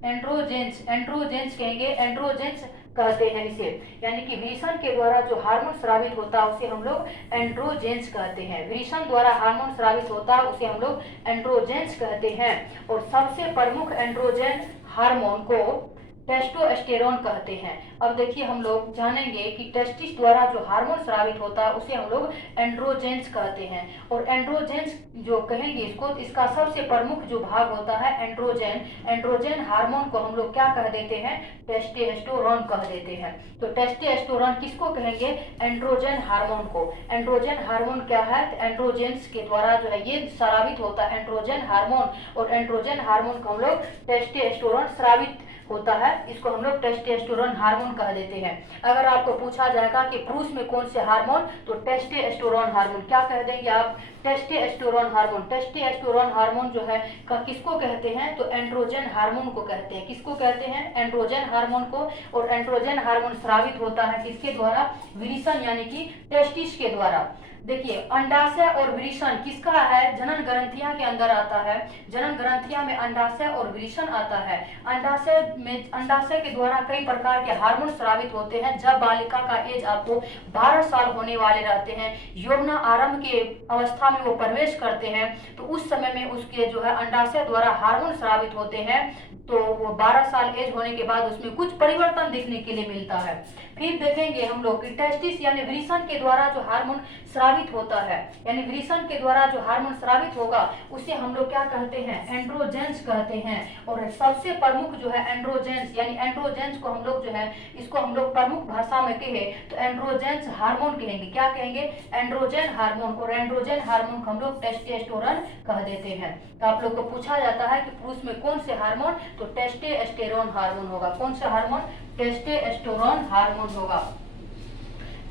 एंड्रोजेंस कहेंगे, एंड्रोजेंस कहते हैं इसे। यानी कि वृषण के द्वारा जो हार्मोन स्रावित होता है उसे हम लोग एंड्रोजेंस कहते हैं। वृषण द्वारा हार्मोन स्रावित होता है उसे हम लोग एंड्रोजेंस कहते हैं। और सबसे प्रमुख एंड्रोजन हार्मोन को टेस्टोस्टेरोन कहते हैं। अब देखिए हम लोग जानेंगे कि टेस्टिस द्वारा जो हार्मोन स्रावित होता है उसे हम लोग एंड्रोजेंस कहते हैं। और एंड्रोजेंस जो कहेंगे इसको, इसका सबसे प्रमुख जो भाग होता है एंड्रोजन हार्मोन को हम लोग क्या कह देते हैं, टेस्टोस्टेरोन कह देते हैं। तो टेस्टोस्टेरोन किसको कहेंगे, एंड्रोजन हार्मोन को। एंड्रोजन हार्मोन क्या है, तो एंड्रोजेंस के द्वारा जो है ये स्रावित होता है एंड्रोजन हार्मोन। और एंड्रोजन हार्मोन को हम लोग टेस्टोस्टेरोन स्रावित होता है, इसको हम लोग टेस्टोस्टेरोन हार्मोन कह देते हैं। अगर आपको पूछा जाएगा कि पुरुष में कौन से हार्मोन, तो टेस्टोस्टेरोन हार्मोन। क्या कह देंगे आप, टेस्टोस्टेरोन हार्मोन। टेस्टोस्टेरोन हार्मोन जो है किसको कहते हैं, तो एंड्रोजन हार्मोन को कहते हैं। किसको कहते हैं, एंड्रोजन हार्मोन को। और एंड्रोजन हार्मोन स्रावित होता है किसके द्वारा, वृषण यानी कि टेस्टिस के द्वारा। देखिए अंडाशय और वृषण किसका है, जनन ग्रंथियां के अंदर आता है। जनन ग्रंथियां में अंडाशय और वृषण आता है। अंडाशय के द्वारा कई प्रकार के हार्मोन स्रावित होते हैं। जब बालिका का एज आपको 12 साल होने वाले रहते हैं, यौवना आरंभ के अवस्था में वो प्रवेश करते हैं, तो उस समय में उसके जो है अंडाशय द्वारा हार्मोन स्रावित होते हैं। तो वो 12 साल एज होने के बाद उसमें कुछ परिवर्तन देखने के लिए मिलता है। फिर देखेंगे हम लोग कि टेस्टिस यानी वृषण के द्वारा जो हार्मोन स्रावित होता है, यानी वृषण के द्वारा जो हार्मोन स्रावित होगा उसे हम लोग क्या कहते हैं, एंड्रोजेंस कहते हैं। और सबसे प्रमुख जो है एंड्रोजेंस, यानी एंड्रोजेंस को हम लोग जो है इसको हम लोग प्रमुख भाषा में कहे तो एंड्रोजेंस हार्मोन कहेंगे। क्या कहेंगे, एंड्रोजन हार्मोन। और एंड्रोजन हार्मोन को हम लोग टेस्टोस्टेरोन कह देते हैं। तो आप लोग को पूछा जाता है कि पुरुष में कौन से हार्मोन, तो टेस्टोस्टेरोन हार्मोन होगा। कौन सा हार्मोन, टेस्टोस्टेरोन हार्मोन होगा।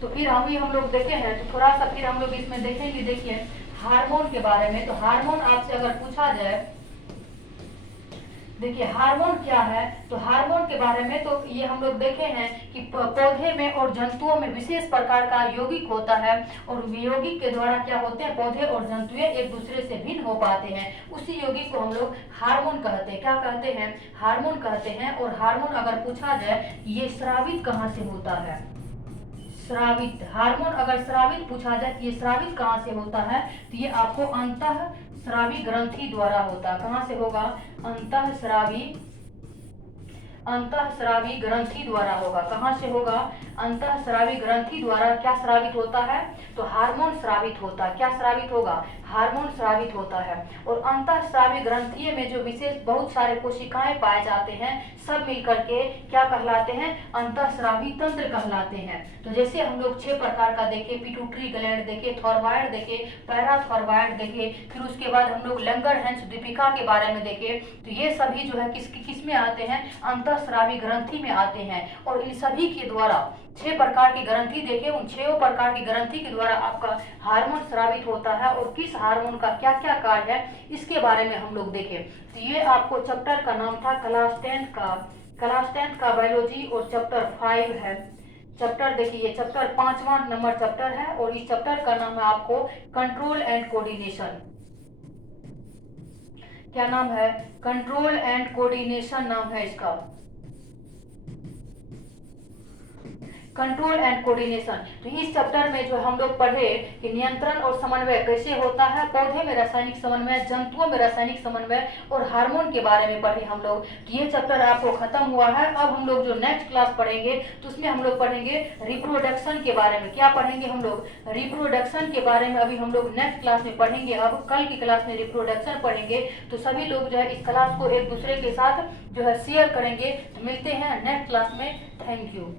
तो फिर हम लोग देखे हैं, तो थोड़ा सा फिर हम लोग इसमें देखेंगे। देखिए हार्मोन के बारे में, तो हार्मोन आपसे अगर पूछा जाए, देखिए हार्मोन क्या है, तो हार्मोन के बारे में तो ये हम लोग देखे हैं कि पौधे में और जंतुओं में विशेष प्रकार का यौगिक होता है, और यौगिक के द्वारा क्या होते हैं, पौधे और जंतुएं एक दूसरे से भिन्न हो पाते हैं। उसी यौगिक को हम लोग हार्मोन कहते हैं। क्या कहते हैं, हार्मोन कहते हैं। और हार्मोन अगर पूछा जाए ये स्रावित कहाँ से होता है, स्रावित हार्मोन अगर स्रावित पूछा जाए कि ये स्रावित कहाँ से होता है, तो ये आपको अंतः स्रावी ग्रंथि द्वारा होता है। कहाँ से होगा, अंतःस्रावी ग्रंथि द्वारा होगा। कहाँ से होगा, अंतःस्रावी ग्रंथि द्वारा क्या स्रावित होता है, तो हार्मोन स्रावित होता है। क्या स्रावित होगा, हार्मोन स्रावित होता है। और अंतःस्रावी ग्रंथि में जो विशेष बहुत सारे कोशिकाएं पाए जाते हैं, सब मिलकर के क्या कहलाते हैं, अंतःस्रावी तंत्र कहलाते हैं। तो जैसे हम लोग 6 प्रकार का देखे, पिट्यूटरी ग्लैंड देखे, थॉरवायड देखे, पैराथॉरवायड देखे, फिर उसके बाद हम लोग लैंगरहैंस दीपिका के बारे में देखे। तो ये सभी जो है किस में आते हैं, अंतःस्रावी ग्रंथि में आते हैं। और इन सभी के द्वारा 6 प्रकार की ग्रंथि देखे, उन 6 प्रकार की ग्रंथि के द्वारा आपका हार्मोन स्रावित होता है। और किस हार्मोन का क्या क्या कार्य है इसके बारे में हम लोग देखें। तो ये आपको चैप्टर का नाम था क्लास 10 का बायोलॉजी, और चैप्टर 5 है। चैप्टर देखिए, ये चैप्टर 5वां नंबर चैप्टर है, और इस चैप्टर का नाम है आपको कंट्रोल एंड कोऑर्डिनेशन। क्या नाम है, कंट्रोल एंड कोऑर्डिनेशन नाम है इसका, कंट्रोल एंड कोऑर्डिनेशन। तो इस चैप्टर में जो हम लोग पढ़े कि नियंत्रण और समन्वय कैसे होता है, पौधे में रासायनिक समन्वय, जंतुओं में रासायनिक समन्वय, और हार्मोन के बारे में पढ़े हम लोग। तो ये चैप्टर आपको खत्म हुआ है। अब हम लोग जो नेक्स्ट क्लास पढ़ेंगे, तो उसमें हम लोग पढ़ेंगे रिप्रोडक्शन के बारे में। क्या पढ़ेंगे हम लोग, रिप्रोडक्शन के बारे में अभी हम लोग नेक्स्ट क्लास में पढ़ेंगे। अब कल की क्लास में रिप्रोडक्शन पढ़ेंगे। तो सभी लोग जो है इस क्लास को एक दूसरे के साथ जो है शेयर करेंगे। तो मिलते हैं नेक्स्ट क्लास में। Thank you.